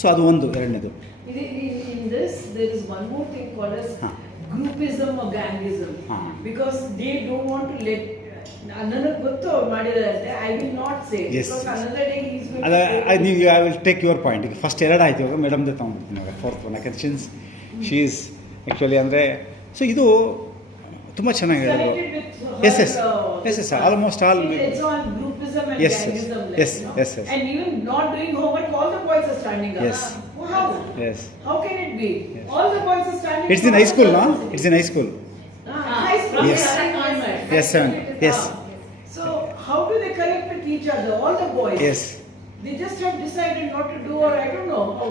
So ಅದು ಒಂದು ಎರಡನೇದು. In this, there is one more thing called as groupism or gangism. Because they don't want to let another ಗೊತ್ತು ಮಾಡಿದಾರೆ. I will not say because another day he is going to ನೀವು I will take your point. ಈಗ first ಎರಡು ಆಯ್ತು, ಇವಾಗ ಮೇಡಮ್ದೇ ತೊಗೊಂಡ್ಬಿಡ್ತೀನಿ ಇವಾಗ ಫೋರ್ತ್ ಒನ್. ಯಾಕಂದ್ರೆ ಸಿನ್ಸ್ ಶಿ ಈಸ್ ಆ್ಯಕ್ಚುಲಿ ಅಂದರೆ ಸೊ ಇದು ತುಂಬ ಚೆನ್ನಾಗಿ ಹೇಳಿದ್ರು. Yes almost all it's all groupism and Yes, gangism. yes, yes. And even not doing homework, all the boys are standing up. Yes. How? Yes. How can it be? All the boys are standing. It's in high school, no? It's in high school. High school. Yes. Yes, 7. Yes. So how do they connect with each other? All the boys. Yes. They just have decided not to do, or I don't know how.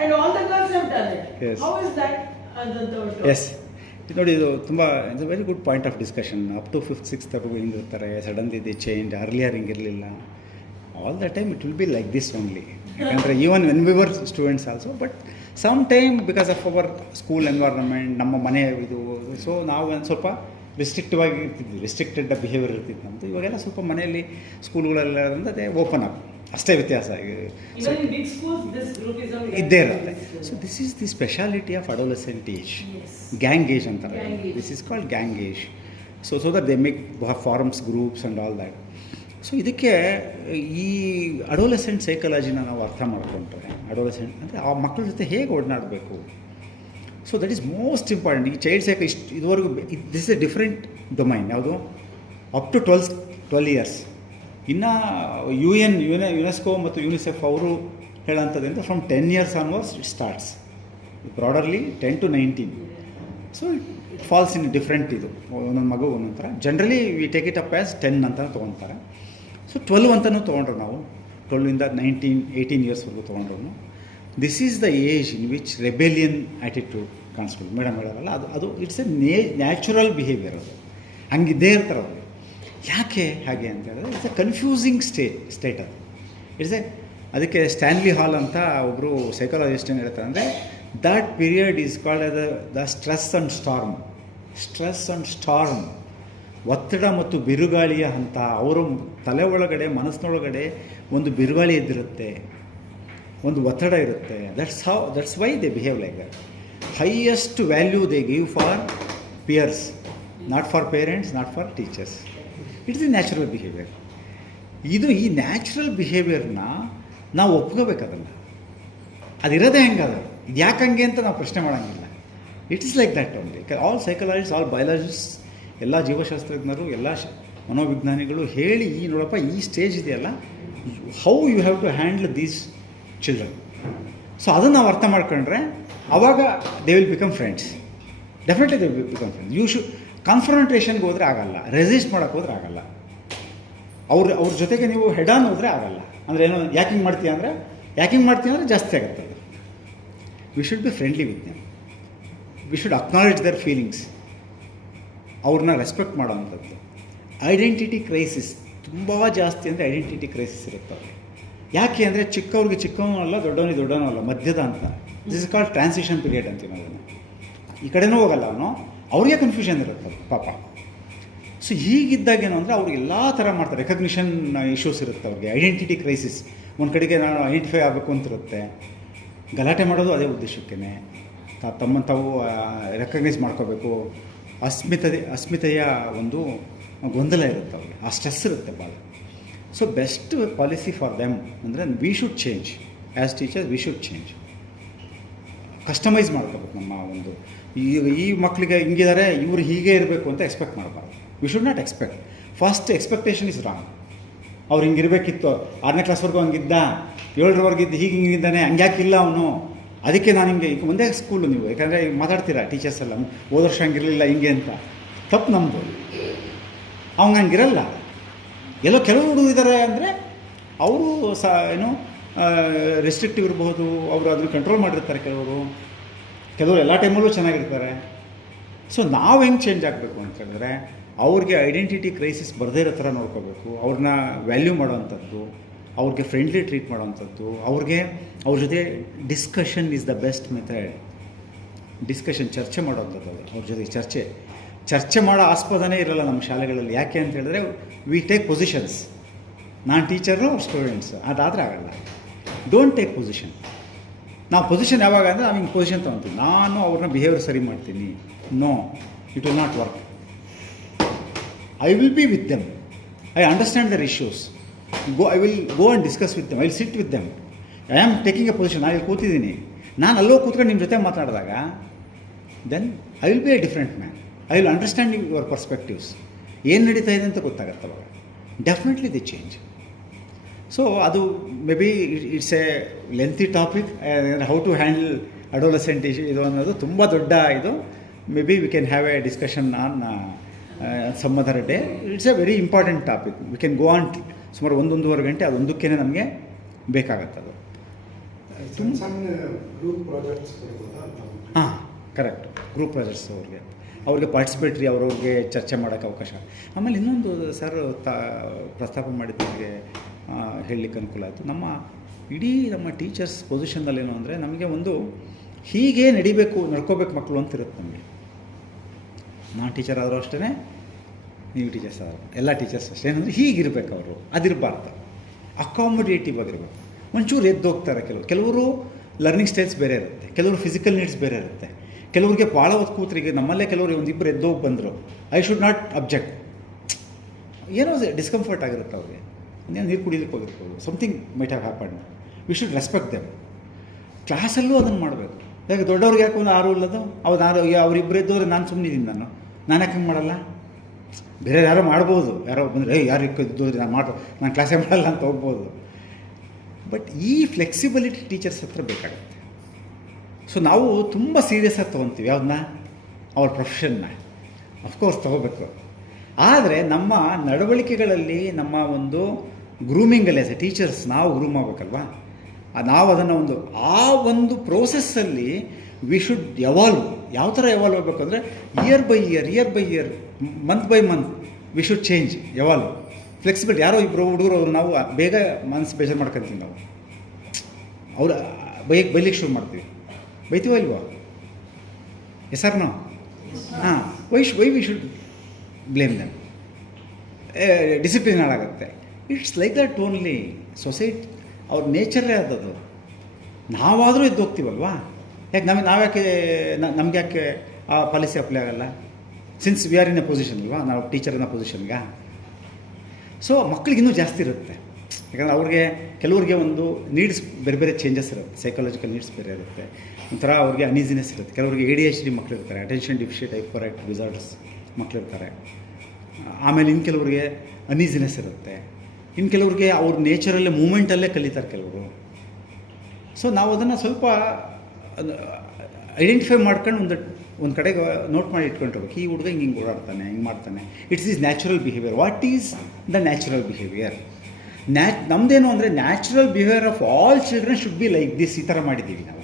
And all the girls have done it. Yes. How is that? Yes. ನೋಡಿ, ಇದು ತುಂಬ it's a very good point of discussion. Up to 5th 6th ಹಿಂಗಿರ್ತಾರೆ, suddenly the change, earlier ಹಿಂಗಿರಲಿಲ್ಲ. All the time it will be like this only. ಯಾಕಂದರೆ even when we were students also, but some time because of our school environment, ನಮ್ಮ ಮನೆ ಇದು, so ನಾವು ಒಂದು ಸ್ವಲ್ಪ restrictive ಆಗಿ ಇರ್ತಿದ್ವಿ, ರಿಸ್ಟ್ರಿಕ್ಟೆಡ್ ಬಿಹೇವಿಯರ್ ಇರ್ತಿತ್ತು ನಮ್ಮದು. ಇವಾಗೆಲ್ಲ ಸ್ವಲ್ಪ ಮನೆಯಲ್ಲಿ ಸ್ಕೂಲ್ಗಳೆಲ್ಲ ಅದೇ ಓಪನ್ ಅಪ್, ಅಷ್ಟೇ ವ್ಯತ್ಯಾಸ ಇದ್ದೇ ಇರುತ್ತೆ. So this is the speciality of adolescent age, gang age ಅಂತಾರೆ. This is called gang age. So that they make forums, groups and all that. So ಇದಕ್ಕೆ ಈ ಅಡೋಲೆಸೆಂಟ್ ಸೈಕಾಲಜಿನ ನಾವು ಅರ್ಥ ಮಾಡಿಕೊಂಡ್ರೆ, ಅಡೋಲೆಸೆಂಟ್ ಅಂದರೆ ಆ ಮಕ್ಕಳ ಜೊತೆ ಹೇಗೆ ಒಡನಾಡಬೇಕು, so that is most important. ಈ ಚೈಲ್ಡ್ ಸೈಕಲ್ ಇದುವರೆಗೂ this is a different domain. ಯಾವುದು ಅಪ್ ಟು 12 ಇಯರ್ಸ್. ಇನ್ನು ಯುನೆಸ್ಕೋ ಮತ್ತು ಯುನಿಸೆಫ್ ಅವರು ಹೇಳೋಂಥದ್ದು from 10 years onwards it starts. Broadly 10 to 19. So it falls in different. ಇದು ಒಂದೊಂದು ಮಗು ಒಂದೊಂದು ಥರ. Generally we take it up as 10 ಅಂತ ತೊಗೊತಾರೆ. ಸೊ 12 ಅಂತಲೂ ತೊಗೊಂಡ್ರು ನಾವು, 12ಇಂದ 18 yearsವರೆಗೂ ತೊಗೊಂಡ್ರು. This is the age in which rebellion attitude ಕಾಣಿಸ್ಕೊಳ್ಳಿ. ಮೇಡಮ್ ಹೇಳೋರಲ್ಲ, ಅದು ಇಟ್ಸ್ ಎ ನ್ಯಾಚುರಲ್ ಬಿಹೇವಿಯರ್. ಅದು ಹಂಗಿದ್ದೇ ಇರ್ತಾರೆ ಅವರು. ಯಾಕೆ ಹಾಗೆ ಅಂತ ಹೇಳಿದ್ರೆ ಇಟ್ಸ್ ಎ ಕನ್ಫ್ಯೂಸಿಂಗ್ ಸ್ಟೇಟ್ ಅದು. ಅದಕ್ಕೆ ಸ್ಟ್ಯಾನ್ಲಿ ಹಾಲ್ ಅಂತ ಒಬ್ಬರು ಸೈಕಾಲಜಿಸ್ಟ್ ಏನು ಹೇಳ್ತಾರೆ ಅಂದರೆ, that period is called as the stress and storm. ಒತ್ತಡ ಮತ್ತು ಬಿರುಗಾಳಿಯ ಹಂತ. ಅವರ ತಲೆ ಒಳಗಡೆ, ಮನಸ್ಸಿನೊಳಗಡೆ ಒಂದು ಬಿರುಗಾಳಿ ಎದ್ದಿರುತ್ತೆ, ಒಂದು ಒತ್ತಡ ಇರುತ್ತೆ. That's why they behave like that. Highest value they give for peers, not for parents, not for teachers. It's the natural behaviour. ಈ ನ್ಯಾಚುರಲ್ ಬಿಹೇವಿಯರ್ನ ನಾವು ಒಪ್ಕೋಬೇಕದಲ್ಲ. ಅದಿರೋದೇ ಹೆಂಗದ, ಇದು ಯಾಕೆ ಹಂಗೆ ಅಂತ ನಾವು ಪ್ರಶ್ನೆ ಮಾಡೋಂಗಿಲ್ಲ. It is like that only. All psychologist, all biologist, ಎಲ್ಲ ಜೀವಶಾಸ್ತ್ರಜ್ಞರು, ಎಲ್ಲ ಮನೋವಿಜ್ಞಾನಿಗಳು ಹೇಳಿ, ನೋಡಪ್ಪ ಈ ಸ್ಟೇಜ್ ಇದೆಯಲ್ಲ, how you have to handle these children. So ಅದನ್ನು ನಾವು ಅರ್ಥ ಮಾಡ್ಕೊಂಡ್ರೆ ಆವಾಗ they will become friends. Definitely they will become friends. You should ಕನ್ಫ್ರಂಟೇಷನ್ಗೆ ಹೋದರೆ ಆಗಲ್ಲ, ರೆಸಿಸ್ಟ್ ಮಾಡೋಕ್ಕೆ ಹೋದ್ರೆ ಆಗಲ್ಲ. ಅವ್ರ ಜೊತೆಗೆ ನೀವು ಹೆಡ್ ಆನ್ ಹೋದರೆ ಆಗಲ್ಲ. ಅಂದರೆ ಏನು, ಯಾಕಿಂಗ್ ಮಾಡ್ತೀಯ ಅಂದರೆ ಜಾಸ್ತಿ ಆಗುತ್ತೆ ಅದು. We should be friendly with them. We should acknowledge their feelings. ಅವ್ರನ್ನ ರೆಸ್ಪೆಕ್ಟ್ ಮಾಡೋವಂಥದ್ದು. ಐಡೆಂಟಿಟಿ ಕ್ರೈಸಿಸ್ ತುಂಬ ಜಾಸ್ತಿ ಅಂದರೆ ಐಡೆಂಟಿಟಿ ಕ್ರೈಸಿಸ್ ಇರುತ್ತೆ ಅವ್ರಿಗೆ. ಯಾಕೆ ಅಂದರೆ ಚಿಕ್ಕವ್ರಿಗೆ ಚಿಕ್ಕವನೂ ಅಲ್ಲ, ದೊಡ್ಡವನೂ ಅಲ್ಲ, ಮಧ್ಯದ ಅಂತ. This is called transition period ಅಂತೀವಿ ನಾವು ಅದನ್ನು. ಈ ಕಡೆನೂ ಹೋಗಲ್ಲ ಅವನು, ಅವ್ರಿಗೆ ಕನ್ಫ್ಯೂಷನ್ ಇರುತ್ತೆ ಪಾಪ. ಸೊ ಹೀಗಿದ್ದಾಗೇನು ಅಂದರೆ ಅವ್ರಿಗೆ ಎಲ್ಲ ಥರ ಮಾಡ್ತಾರೆ. ರೆಕಗ್ನಿಷನ್ ಇಶ್ಯೂಸ್ ಇರುತ್ತೆ ಅವ್ರಿಗೆ, ಐಡೆಂಟಿಟಿ ಕ್ರೈಸಿಸ್. ಒಂದು ಕಡೆಗೆ ನಾನು ಐಡೆಂಟಿಫೈ ಆಗಬೇಕು ಅಂತಿರುತ್ತೆ, ಗಲಾಟೆ ಮಾಡೋದು ಅದೇ ಉದ್ದೇಶಕ್ಕೇ. ತಮ್ಮನ್ನು ತಾವು ರೆಕಗ್ನೈಸ್ ಮಾಡ್ಕೋಬೇಕು. ಅಸ್ಮಿತೆಯ ಒಂದು ಗೊಂದಲ ಇರುತ್ತೆ ಅವ್ರಿಗೆ, ಆ ಸ್ಟ್ರೆಸ್ ಇರುತ್ತೆ ಭಾಳ. So best policy for them ಅಂದರೆ we should change. As teachers we should change. Customize ಮಾಡ್ಕೋಬೇಕು ನಮ್ಮ ಒಂದು. ಈ ಮಕ್ಕಳಿಗೆ ಹಿಂಗಿದ್ದಾರೆ, ಇವರು ಹೀಗೆ ಇರಬೇಕು ಅಂತ ಎಕ್ಸ್ಪೆಕ್ಟ್ ಮಾಡಬಾರ್ದು. We should not expect. First expectation is wrong. ಅವ್ರು ಹಿಂಗಿರಬೇಕಿತ್ತು, 6ನೇ ಕ್ಲಾಸ್ವರೆಗೂ ಹಂಗಿದ್ದ, 7ರವರೆಗಿದ್ದು ಹಿಂಗಿದ್ದಾನೆ, ಹಂಗ್ಯಾಕಿಲ್ಲ ಅವನು, ಅದಕ್ಕೆ ನಾನು ಹಿಂಗೆ. ಈಗ ಒಂದೇ ಸ್ಕೂಲು ನೀವು, ಯಾಕಂದರೆ ಈಗ ಮಾತಾಡ್ತೀರಾ ಟೀಚರ್ಸ್ ಎಲ್ಲ, ಹೋದ ವರ್ಷ ಹಂಗಿರಲಿಲ್ಲ ಹಿಂಗೆ ಅಂತ. ತಪ್ಪು ನಮ್ಮದು. ಅವ್ನು ಹಂಗಿರಲ್ಲ. ಎಲ್ಲೋ ಕೆಲವು ಹುಡುಗಿದ್ದಾರೆ ಅಂದರೆ ಅವರು ರೆಸ್ಟ್ರಿಕ್ಟಿವ್ ಇರಬಹುದು, ಅವರು ಅದನ್ನು ಕಂಟ್ರೋಲ್ ಮಾಡಿರ್ತಾರೆ. ಕೆಲವರು ಎಲ್ಲ ಟೈಮಲ್ಲೂ ಚೆನ್ನಾಗಿರ್ತಾರೆ. ಸೊ ನಾವು ಹೆಂಗೆ ಚೇಂಜ್ ಆಗಬೇಕು ಅಂತ ಹೇಳಿದ್ರೆ, ಅವ್ರಿಗೆ ಐಡೆಂಟಿಟಿ ಕ್ರೈಸಿಸ್ ಬರದೇ ಇರೋ ಥರ ನೋಡ್ಕೋಬೇಕು. ಅವ್ರನ್ನ ವ್ಯಾಲ್ಯೂ ಮಾಡೋವಂಥದ್ದು, ಅವ್ರಿಗೆ ಫ್ರೆಂಡ್ಲಿ ಟ್ರೀಟ್ ಮಾಡೋವಂಥದ್ದು, ಅವ್ರ ಜೊತೆ discussion is the best method. Discussion, ಚರ್ಚೆ ಮಾಡೋವಂಥದ್ದು. ಅವ್ರ ಜೊತೆ ಚರ್ಚೆ ಮಾಡೋ ಆಸ್ಪದನೇ ಇರಲ್ಲ ನಮ್ಮ ಶಾಲೆಗಳಲ್ಲಿ. ಯಾಕೆ ಅಂತ ಹೇಳಿದ್ರೆ ವಿ ಟೇಕ್ ಪೊಸಿಷನ್ಸ್. ನಾನು ಟೀಚರು, ಅವ್ರ ಸ್ಟೂಡೆಂಟ್ಸ್, ಅದಾದರೆ ಆಗಲ್ಲ. Don't take position. ನಾವು ಪೊಸಿಷನ್ ಯಾವಾಗ ಅಂದರೆ ನಾವು ಹಿಂಗೆ ಪೊಸಿಷನ್ ತೊಗೊತೀವಿ, ನಾನು ಅವ್ರನ್ನ ಬಿಹೇವಿಯರ್ ಸರಿ ಮಾಡ್ತೀನಿ. No, it will not work. I will be with them, I understand their issues, I will go and discuss with them, I will sit with them. I am taking a position, ನಾನು ಇಲ್ಲಿ ಕೂತಿದ್ದೀನಿ, ನಾನು ಅಲ್ಲೋ ಕೂತ್ಕೊಂಡು ನಿಮ್ಮ ಜೊತೆ ಮಾತಾಡಿದಾಗ then I will be a different man. I will understand your perspectives. ಏನು ನಡೀತಾ ಇದೆ ಅಂತ ಗೊತ್ತಾಗತ್ತೆ ಅವಾಗ. Definitely the change. ಸೊ ಅದು maybe it's a lengthy topic, how to handle adolescent issue ಇದು ಅನ್ನೋದು ತುಂಬ ದೊಡ್ಡ ಇದು. Maybe we can have a discussion on some other day. It's a very important topic. We can go on ಸುಮಾರು 1-1.5 ಗಂಟೆ ಅದೊಂದಕ್ಕೇ ನಮಗೆ ಬೇಕಾಗತ್ತದು. Group projects. ಹಾಂ, ಕರೆಕ್ಟ್. ಗ್ರೂಪ್ ಪ್ರಾಜೆಕ್ಟ್ಸ್ ಅವ್ರಿಗೆ ಪಾರ್ಟಿಸಿಪೇಟ್ರಿ, ಅವ್ರವ್ರಿಗೆ ಚರ್ಚೆ ಮಾಡೋಕ್ಕೆ ಅವಕಾಶ. ಆಮೇಲೆ ಇನ್ನೊಂದು ಸರ್ ಪ್ರಸ್ತಾಪ ಮಾಡಿದ್ದಕ್ಕೆ ಹೇಳಲಿಕ್ಕೆ ಅನುಕೂಲ ಆಯಿತು. ನಮ್ಮ ಟೀಚರ್ಸ್ ಪೊಸಿಷನ್ನಲ್ಲೇನು ಅಂದರೆ ನಮಗೆ ಒಂದು ಹೀಗೆ ನಡ್ಕೋಬೇಕು ಮಕ್ಕಳು ಅಂತಿರುತ್ತೆ ನಮಗೆ. ನಾನು ಟೀಚರ್ ಆದರೂ ಅಷ್ಟೇ, ನೀವು ಟೀಚರ್ಸ್ ಆದರೂ, ಎಲ್ಲ ಟೀಚರ್ಸ್ ಅಷ್ಟೇ. ಏನಂದರೆ ಹೀಗಿರ್ಬೇಕು ಅವರು, ಅದಿರಬಾರ್ದು, ಅಕಾಮಡೇಟಿವ್ ಆಗಿರಬೇಕು. ಒಂಚೂರು ಎದ್ದೋಗ್ತಾರೆ. ಕೆಲವರು ಲರ್ನಿಂಗ್ ಸ್ಟೈಲ್ಸ್ ಬೇರೆ ಇರುತ್ತೆ, ಕೆಲವರು ಫಿಸಿಕಲ್ ನೀಡ್ಸ್ ಬೇರೆ ಇರುತ್ತೆ, ಕೆಲವ್ರಿಗೆ ಭಾಳ ಹೊತ್ತು ಕೂತ್ರಿಗೆ. ನಮ್ಮಲ್ಲೇ ಕೆಲವರು ಒಂದಿಬ್ಬರು ಎದ್ದೋಗಿ ಬಂದರು, ಐ ಶುಡ್ ನಾಟ್ ಅಬ್ಜೆಕ್ಟ್. ಏನೋ ಡಿಸ್ಕಂಫರ್ಟ್ ಆಗಿರುತ್ತೆ ಅವ್ರಿಗೆ, ಇನ್ನೇನು ನೀರು ಕುಡಿಲಿಕ್ಕೆ ಹೋಗಿರ್ಬೋದು, something might have happen. We should respect them. ಕ್ಲಾಸಲ್ಲೂ ಅದನ್ನು ಮಾಡಬೇಕು. ಯಾಕೆ ದೊಡ್ಡವ್ರಿಗೆ ಯಾಕೆ ಒಂದು 6 ಇಲ್ಲದು ಅವರಿಬ್ಬರು ಎದ್ದೋದ್ರೆ ನಾನು ಸುಮ್ಮನಿದ್ದೀನಿ, ನಾನು ಯಾಕೆ ಹಂಗೆ ಮಾಡಲ್ಲ? ಬೇರೆ ಯಾರೋ ಮಾಡ್ಬೋದು, ಯಾರೋ ಬಂದರೆ ಯಾರು ಇದ್ದೋದ್ರೆ ನಾನು ಕ್ಲಾಸೇ ಮಾಡಲ್ಲ ಅಂತ ಹೋಗ್ಬೋದು. ಬಟ್ ಈ ಫ್ಲೆಕ್ಸಿಬಿಲಿಟಿ ಟೀಚರ್ಸ್ ಹತ್ರ ಬೇಕಾಗುತ್ತೆ. ಸೊ ನಾವು ತುಂಬ ಸೀರಿಯಸ್ಸಾಗಿ ತೊಗೊತೀವಿ ಯಾವುದನ್ನ, ಅವ್ರ ಪ್ರೊಫೆಷನ್ನ ಅಫ್ಕೋರ್ಸ್ ತೊಗೋಬೇಕು. ಆದರೆ ನಮ್ಮ ನಡವಳಿಕೆಗಳಲ್ಲಿ, ನಮ್ಮ ಒಂದು ಗ್ರೂಮಿಂಗಲ್ಲಿ ಆಸ್ ಎ ಟೀಚರ್ಸ್ ನಾವು ಗ್ರೂಮ್ ಆಗಬೇಕಲ್ವಾ. ನಾವು ಅದನ್ನು ಆ ಒಂದು ಪ್ರೋಸೆಸ್ಸಲ್ಲಿ ವಿ ಶುಡ್ ಎವಾಲ್ವ್. ಯಾವ ಥರ ಎವಾಲ್ವ್ ಆಗಬೇಕು ಅಂದರೆ year by year, month by month we should change, evolve. Flexibility. ಯಾರೋ ಇಬ್ಬರು ಹುಡುಗರು ನಾವು ಬೇಗ ಮನಸ್ಸು ಬೇಜಾರು ಮಾಡ್ಕೊತೀವಿ, ನಾವು ಅವ್ರು ಬೈಲಿಕ್ಕೆ ಶುರು ಮಾಡ್ತೀವಿ. ಬೈತೀವೋ ಇಲ್ವೋ? Yes or no? ಹಾಂ. Why we should blame them? Discipline ಹಾಳಾಗುತ್ತೆ. It's like that only. Society ಅವ್ರ ನೇಚರೇ ಅದದು. ನಾವಾದರೂ ಎದ್ದು ಹೋಗ್ತೀವಲ್ವಾ? ಯಾಕೆ ನಮ್ಗೆ ಯಾಕೆ ಆ ಪಾಲಿಸಿ ಅಪ್ಲೈ ಆಗಲ್ಲ? Since we are in a position ಅಲ್ವಾ, ನಾವು ಟೀಚರಿನ ಪೊಸಿಷನ್ಗೆ. ಸೊ ಮಕ್ಕಳಿಗೆ ಇನ್ನೂ ಜಾಸ್ತಿ ಇರುತ್ತೆ. ಯಾಕಂದರೆ ಅವ್ರಿಗೆ ಕೆಲವ್ರಿಗೆ ಒಂದು ನೀಡ್ಸ್ ಬೇರೆ ಚೇಂಜಸ್ ಇರುತ್ತೆ, ಸೈಕಾಲಜಿಕಲ್ ನೀಡ್ಸ್ ಬೇರೆ ಇರುತ್ತೆ, ಒಂಥರ ಅವ್ರಿಗೆ ಅನೀಸಿನೆಸ್ ಇರುತ್ತೆ. ಕೆಲವರಿಗೆ ADHD ಮಕ್ಕಳು ಇರ್ತಾರೆ, ಅಟೆನ್ಷನ್ ಡಿಫಿಷಿಯಟ್ ಹೈಪರ್ ಆಕ್ಟಿವ್ ಡಿಸಾರ್ಡರ್ಸ್ ಮಕ್ಕಳಿರ್ತಾರೆ. ಆಮೇಲೆ ಇನ್ನು ಕೆಲವ್ರಿಗೆ ಅನೀಸಿನೆಸ್ ಇರುತ್ತೆ, ಇನ್ನು ಕೆಲವ್ರಿಗೆ ಅವ್ರ ನೇಚರಲ್ಲೇ ಮೂಮೆಂಟಲ್ಲೇ ಕಲಿತಾರೆ ಕೆಲವರು. ಸೊ ನಾವು ಅದನ್ನು ಸ್ವಲ್ಪ ಐಡೆಂಟಿಫೈ ಮಾಡ್ಕೊಂಡು ಒಂದು ಕಡೆಗೆ ನೋಟ್ ಮಾಡಿ ಇಟ್ಕೊಂಡಿರ್ಬೇಕು. ಈ ಹುಡುಗ ಹಿಂಗೆ ಓಡಾಡ್ತಾನೆ, ಹಿಂಗೆ ಮಾಡ್ತಾನೆ, it's is natural behaviour. What is the natural behaviour? ನಮ್ಮದೇನು ಅಂದರೆ natural behaviour of all children should be like this. ಈ ಥರ ಮಾಡಿದ್ದೀವಿ ನಾವು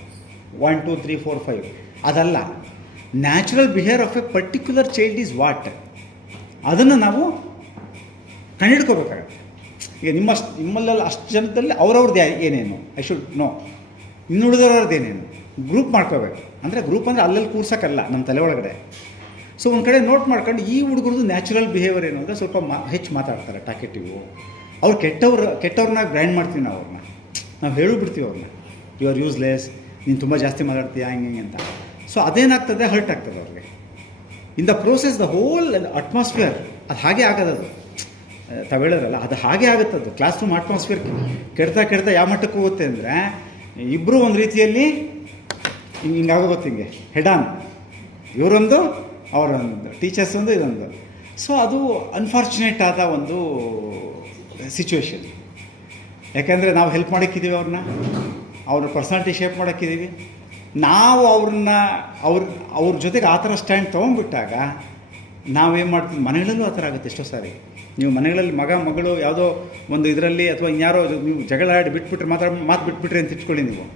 1 2 3 4 5. ಅದಲ್ಲ, natural behaviour of A particular child is what, ಅದನ್ನು ನಾವು ಕಂಡುಹಿಡ್ಕೋಬೇಕಾಗತ್ತೆ. ಈಗ ನಿಮ್ಮಲ್ಲೆಲ್ಲ ಅಷ್ಟು ಜನದಲ್ಲಿ ಅವ್ರವ್ರದ್ದು ಏನೇನು ಐ ಶುಡ್ ನೋ, ಇನ್ನುಳಿದವ್ರದ್ದು ಏನೇನು ಗ್ರೂಪ್ ಮಾಡ್ಕೋಬೇಕು. ಅಂದರೆ ಗ್ರೂಪ್ ಅಂದರೆ ಅಲ್ಲಲ್ಲಿ ಕೂರ್ಸೋಕ್ಕಲ್ಲ, ನಮ್ಮ ತಲೆ ಒಳಗಡೆ. ಸೊ ಒಂದು ಕಡೆ ನೋಟ್ ಮಾಡ್ಕೊಂಡು ಈ ಹುಡುಗರದು ನ್ಯಾಚುರಲ್ ಬಿಹೇವಿಯರ್ ಏನು ಅಂದರೆ ಸ್ವಲ್ಪ ಹೆಚ್ಚು ಮಾತಾಡ್ತಾರೆ, ಟಾಕೆಟಿವು. ಅವ್ರು ಕೆಟ್ಟವ್ರನ್ನ ಗ್ರೈಂಡ್ ಮಾಡ್ತೀವಿ ನಾವು ಹೇಳಿಬಿಡ್ತೀವಿ ಅವ್ರನ್ನ, ಯು ಆರ್ ಯೂಸ್ಲೆಸ್, ನೀನು ತುಂಬ ಜಾಸ್ತಿ ಮಾತಾಡ್ತೀಯ ಹಿಂಗೆ ಅಂತ. ಸೊ ಅದೇನಾಗ್ತದೆ, ಹರ್ಟ್ ಆಗ್ತದೆ ಅವ್ರಿಗೆ. In the process the whole atmosphere ಅದು ಹಾಗೆ ಆಗೋದದು. ತಾವು ಹೇಳಿದ್ರಲ್ಲ, ಅದು ಹಾಗೆ ಆಗುತ್ತದು. ಕ್ಲಾಸ್ ರೂಮ್ ಅಟ್ಮಾಸ್ಫಿಯರ್ ಕೆಡ್ತಾ ಯಾವ ಮಟ್ಟಕ್ಕೆ ಹೋಗುತ್ತೆ ಅಂದರೆ ಇಬ್ಬರು ಒಂದು ರೀತಿಯಲ್ಲಿ ಹಿಂಗಾಗೋಗುತ್ತೆ, ಹಿಂಗೆ ಹೆಡ್ ಆನ್, ಇವರೊಂದು ಅವರೊಂದು, ಟೀಚರ್ಸ್ ಒಂದು ಇದೊಂದು. ಸೊ ಅದು ಅನ್ಫಾರ್ಚುನೇಟ್ ಆದ ಒಂದು ಸಿಚುವೇಶನ್. ಯಾಕೆಂದರೆ ನಾವು ಹೆಲ್ಪ್ ಮಾಡೋಕ್ಕಿದ್ದೀವಿ ಅವ್ರ ಪರ್ಸನಾಲಿಟಿ ಶೇಪ್ ಮಾಡೋಕ್ಕಿದ್ದೀವಿ. ನಾವು ಅವ್ರ ಜೊತೆಗೆ ಆ ಥರ ಸ್ಟ್ಯಾಂಡ್ ತೊಗೊಂಡ್ಬಿಟ್ಟಾಗ ನಾವೇನು ಮಾಡ್ತೀವಿ, ಮನೆಗಳಲ್ಲೂ ಆ ಥರ ಆಗುತ್ತೆ ಎಷ್ಟೋ ಸಾರಿ. ನೀವು ಮನೆಗಳಲ್ಲಿ ಮಗಳು ಯಾವುದೋ ಒಂದು ಇದರಲ್ಲಿ ಅಥವಾ ಇನ್ಯಾರೋ ನೀವು ಜಗಳ ಆಡಿ ಬಿಟ್ಬಿಟ್ರೆ ಮಾತು ಬಿಟ್ಬಿಟ್ರೆ ಅಂತ ಇಟ್ಕೊಳ್ಳಿ. ನೀವು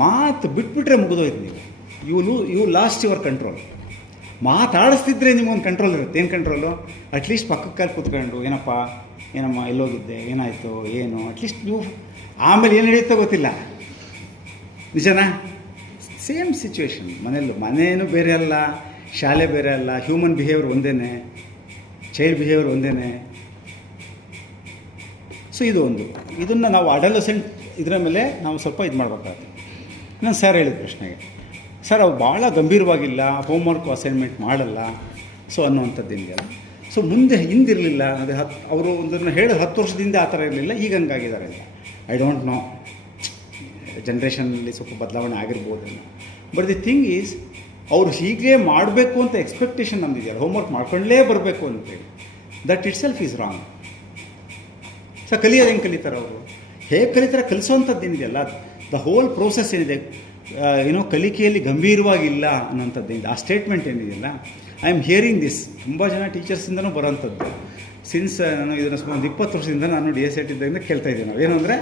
ಮಾತು ಬಿಟ್ಬಿಟ್ರೆ ಮುಗಿದೋಯ್ತು. You lost your control. ಮಾತಾಡಿಸ್ತಿದ್ರೆ ನಿಮಗೊಂದು ಕಂಟ್ರೋಲ್ ಇರುತ್ತೆ. ಏನು ಕಂಟ್ರೋಲು? ಅಟ್ಲೀಸ್ಟ್ ಪಕ್ಕಕ್ಕೆ ಕೂತ್ಕೊಂಡು ಏನಮ್ಮ ಎಲ್ಲೋಗಿದ್ದೆ, ಏನಾಯಿತು, ಏನು, ಅಟ್ಲೀಸ್ಟ್ ನೀವು ಆಮೇಲೆ ಏನು ನಡೆಯುತ್ತೋ ಗೊತ್ತಿಲ್ಲ. ನಿಜನಾ? ಸೇಮ್ ಸಿಚುವೇಶನ್ ಮನೇನೂ ಬೇರೆ ಅಲ್ಲ, ಶಾಲೆ ಬೇರೆ ಅಲ್ಲ, ಹ್ಯೂಮನ್ ಬಿಹೇವಿಯರ್ ಒಂದೇ, ಚೈಲ್ಡ್ ಬಿಹೇವಿಯರ್ ಒಂದೇ. ಸೊ ಇದನ್ನು ನಾವು ಅಡಲಸೆಂಟ್ ಇದರ ಮೇಲೆ ನಾವು ಸ್ವಲ್ಪ ಇದು ಮಾಡಬೇಕಾಗುತ್ತೆ. ನಾನು ಸರ್ ಹೇಳಿದ ಪ್ರಶ್ನೆಗೆ, ಸರ್ ಅವು ಭಾಳ ಗಂಭೀರವಾಗಿಲ್ಲ, ಹೋಮ್ವರ್ಕ್ ಅಸೈನ್ಮೆಂಟ್ ಮಾಡಲ್ಲ, ಸೊ ಅನ್ನುವಂಥದ್ದು ಇದೆಯಲ್ಲ. ಸೊ ಮುಂದೆ ಹಿಂದಿರಲಿಲ್ಲ, ಅದೇ ಅವರು ಒಂದನ್ನು ಹೇಳಿ 10 ವರ್ಷದಿಂದ ಆ ಥರ ಇರಲಿಲ್ಲ, ಈಗ ಹಂಗಾಗಿದ್ದಾರೆ. ಐ ಡೋಂಟ್ ನೋ, ಜನ್ರೇಷನಲ್ಲಿ ಸ್ವಲ್ಪ ಬದಲಾವಣೆ ಆಗಿರ್ಬೋದು. ಬಟ್ ದಿ ಥಿಂಗ್ ಈಸ್, ಅವ್ರು ಹೀಗೆ ಮಾಡಬೇಕು ಅಂತ ಎಕ್ಸ್ಪೆಕ್ಟೇಷನ್ ನಮ್ಮದಿದೆಯಲ್ಲ, ಹೋಮ್ವರ್ಕ್ ಮಾಡ್ಕೊಂಡೇ ಬರಬೇಕು ಅಂತೇಳಿ, that it self is wrong. So ಕಲಿಯೋದು ಹೆಂಗೆ ಕಲಿತಾರೆ ಅವರು, ಹೇಗೆ ಕಲಿತಾರೆ, ಕಲಿಸೋವಂಥದ್ದು ಏನಿದೆಯಲ್ಲ, ದ ಹೋಲ್ ಪ್ರೋಸೆಸ್ ಏನಿದೆ, ಏನೋ ಕಲಿಕೆಯಲ್ಲಿ ಗಂಭೀರವಾಗಿಲ್ಲ ಅನ್ನೋಂಥದ್ದೇನಿದೆ, ಆ ಸ್ಟೇಟ್ಮೆಂಟ್ ಏನಿದೆಯಲ್ಲ, ಐ ಆಮ್ ಹಿಯರಿಂಗ್ ದಿಸ್ ತುಂಬ ಜನ ಟೀಚರ್ಸಿಂದನೂ ಬರೋಂಥದ್ದು. ಸಿನ್ಸ್ ನಾನು ಇದನ್ನು ಒಂದು 20 ವರ್ಷದಿಂದ ನಾನು DSET ಇದ್ದಾಗ ಕೇಳ್ತಾ ಇದ್ದೀವಿ ನಾವು, ಏನು ಅಂದರೆ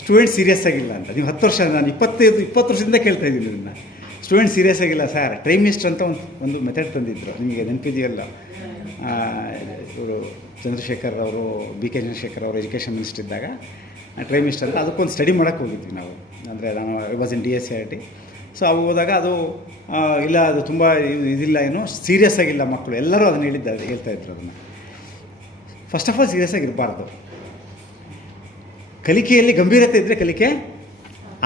ಸ್ಟೂಡೆಂಟ್ ಸೀರಿಯಸ್ ಆಗಿಲ್ಲ ಅಂತ. ನೀವು 10 ವರ್ಷ, ನಾನು 20 ವರ್ಷದಿಂದ ಕೇಳ್ತಾ ಇದ್ದೀನಿ ಇದನ್ನು. ಸ್ಟೂಡೆಂಟ್ ಸೀರಿಯಸ್ ಆಗಿಲ್ಲ ಸರ್, ಟ್ರೈಮಿಸ್ಟರ್ ಅಂತ ಒಂದು ಮೆಥಡ್ ತಂದಿದ್ದರು, ನಿಮಗೆ ನೆನಪಿದೆಯಲ್ಲ, ಇವರು ಚಂದ್ರಶೇಖರ್ ಅವರು, BK ಚಂದ್ರಶೇಖರ್ ಅವರು ಎಜುಕೇಷನ್ ಮಿನಿಸ್ಟರ್ ಇದ್ದಾಗ ಟ್ರೈಮಿಸ್ಟರ್ ಅಂತ ಅದಕ್ಕೊಂದು ಸ್ಟಡಿ ಮಾಡೋಕ್ಕೆ ಹೋಗಿದ್ವಿ ನಾವು. ಅಂದರೆ ನಾನು I was in DSET. So ಅವು ಹೋದಾಗ ಅದು ಇಲ್ಲ, ಅದು ತುಂಬ ಇದಿಲ್ಲ, ಏನು ಸೀರಿಯಸ್ ಆಗಿಲ್ಲ ಮಕ್ಕಳು, ಎಲ್ಲರೂ ಅದನ್ನು ಹೇಳ್ತಾಯಿದ್ರು ಅದನ್ನು. ಫಸ್ಟ್ ಆಫ್ ಆಲ್ ಸೀರಿಯಸ್ ಆಗಿರಬಾರ್ದು. ಕಲಿಕೆಯಲ್ಲಿ ಗಂಭೀರತೆ ಇದ್ದರೆ ಕಲಿಕೆ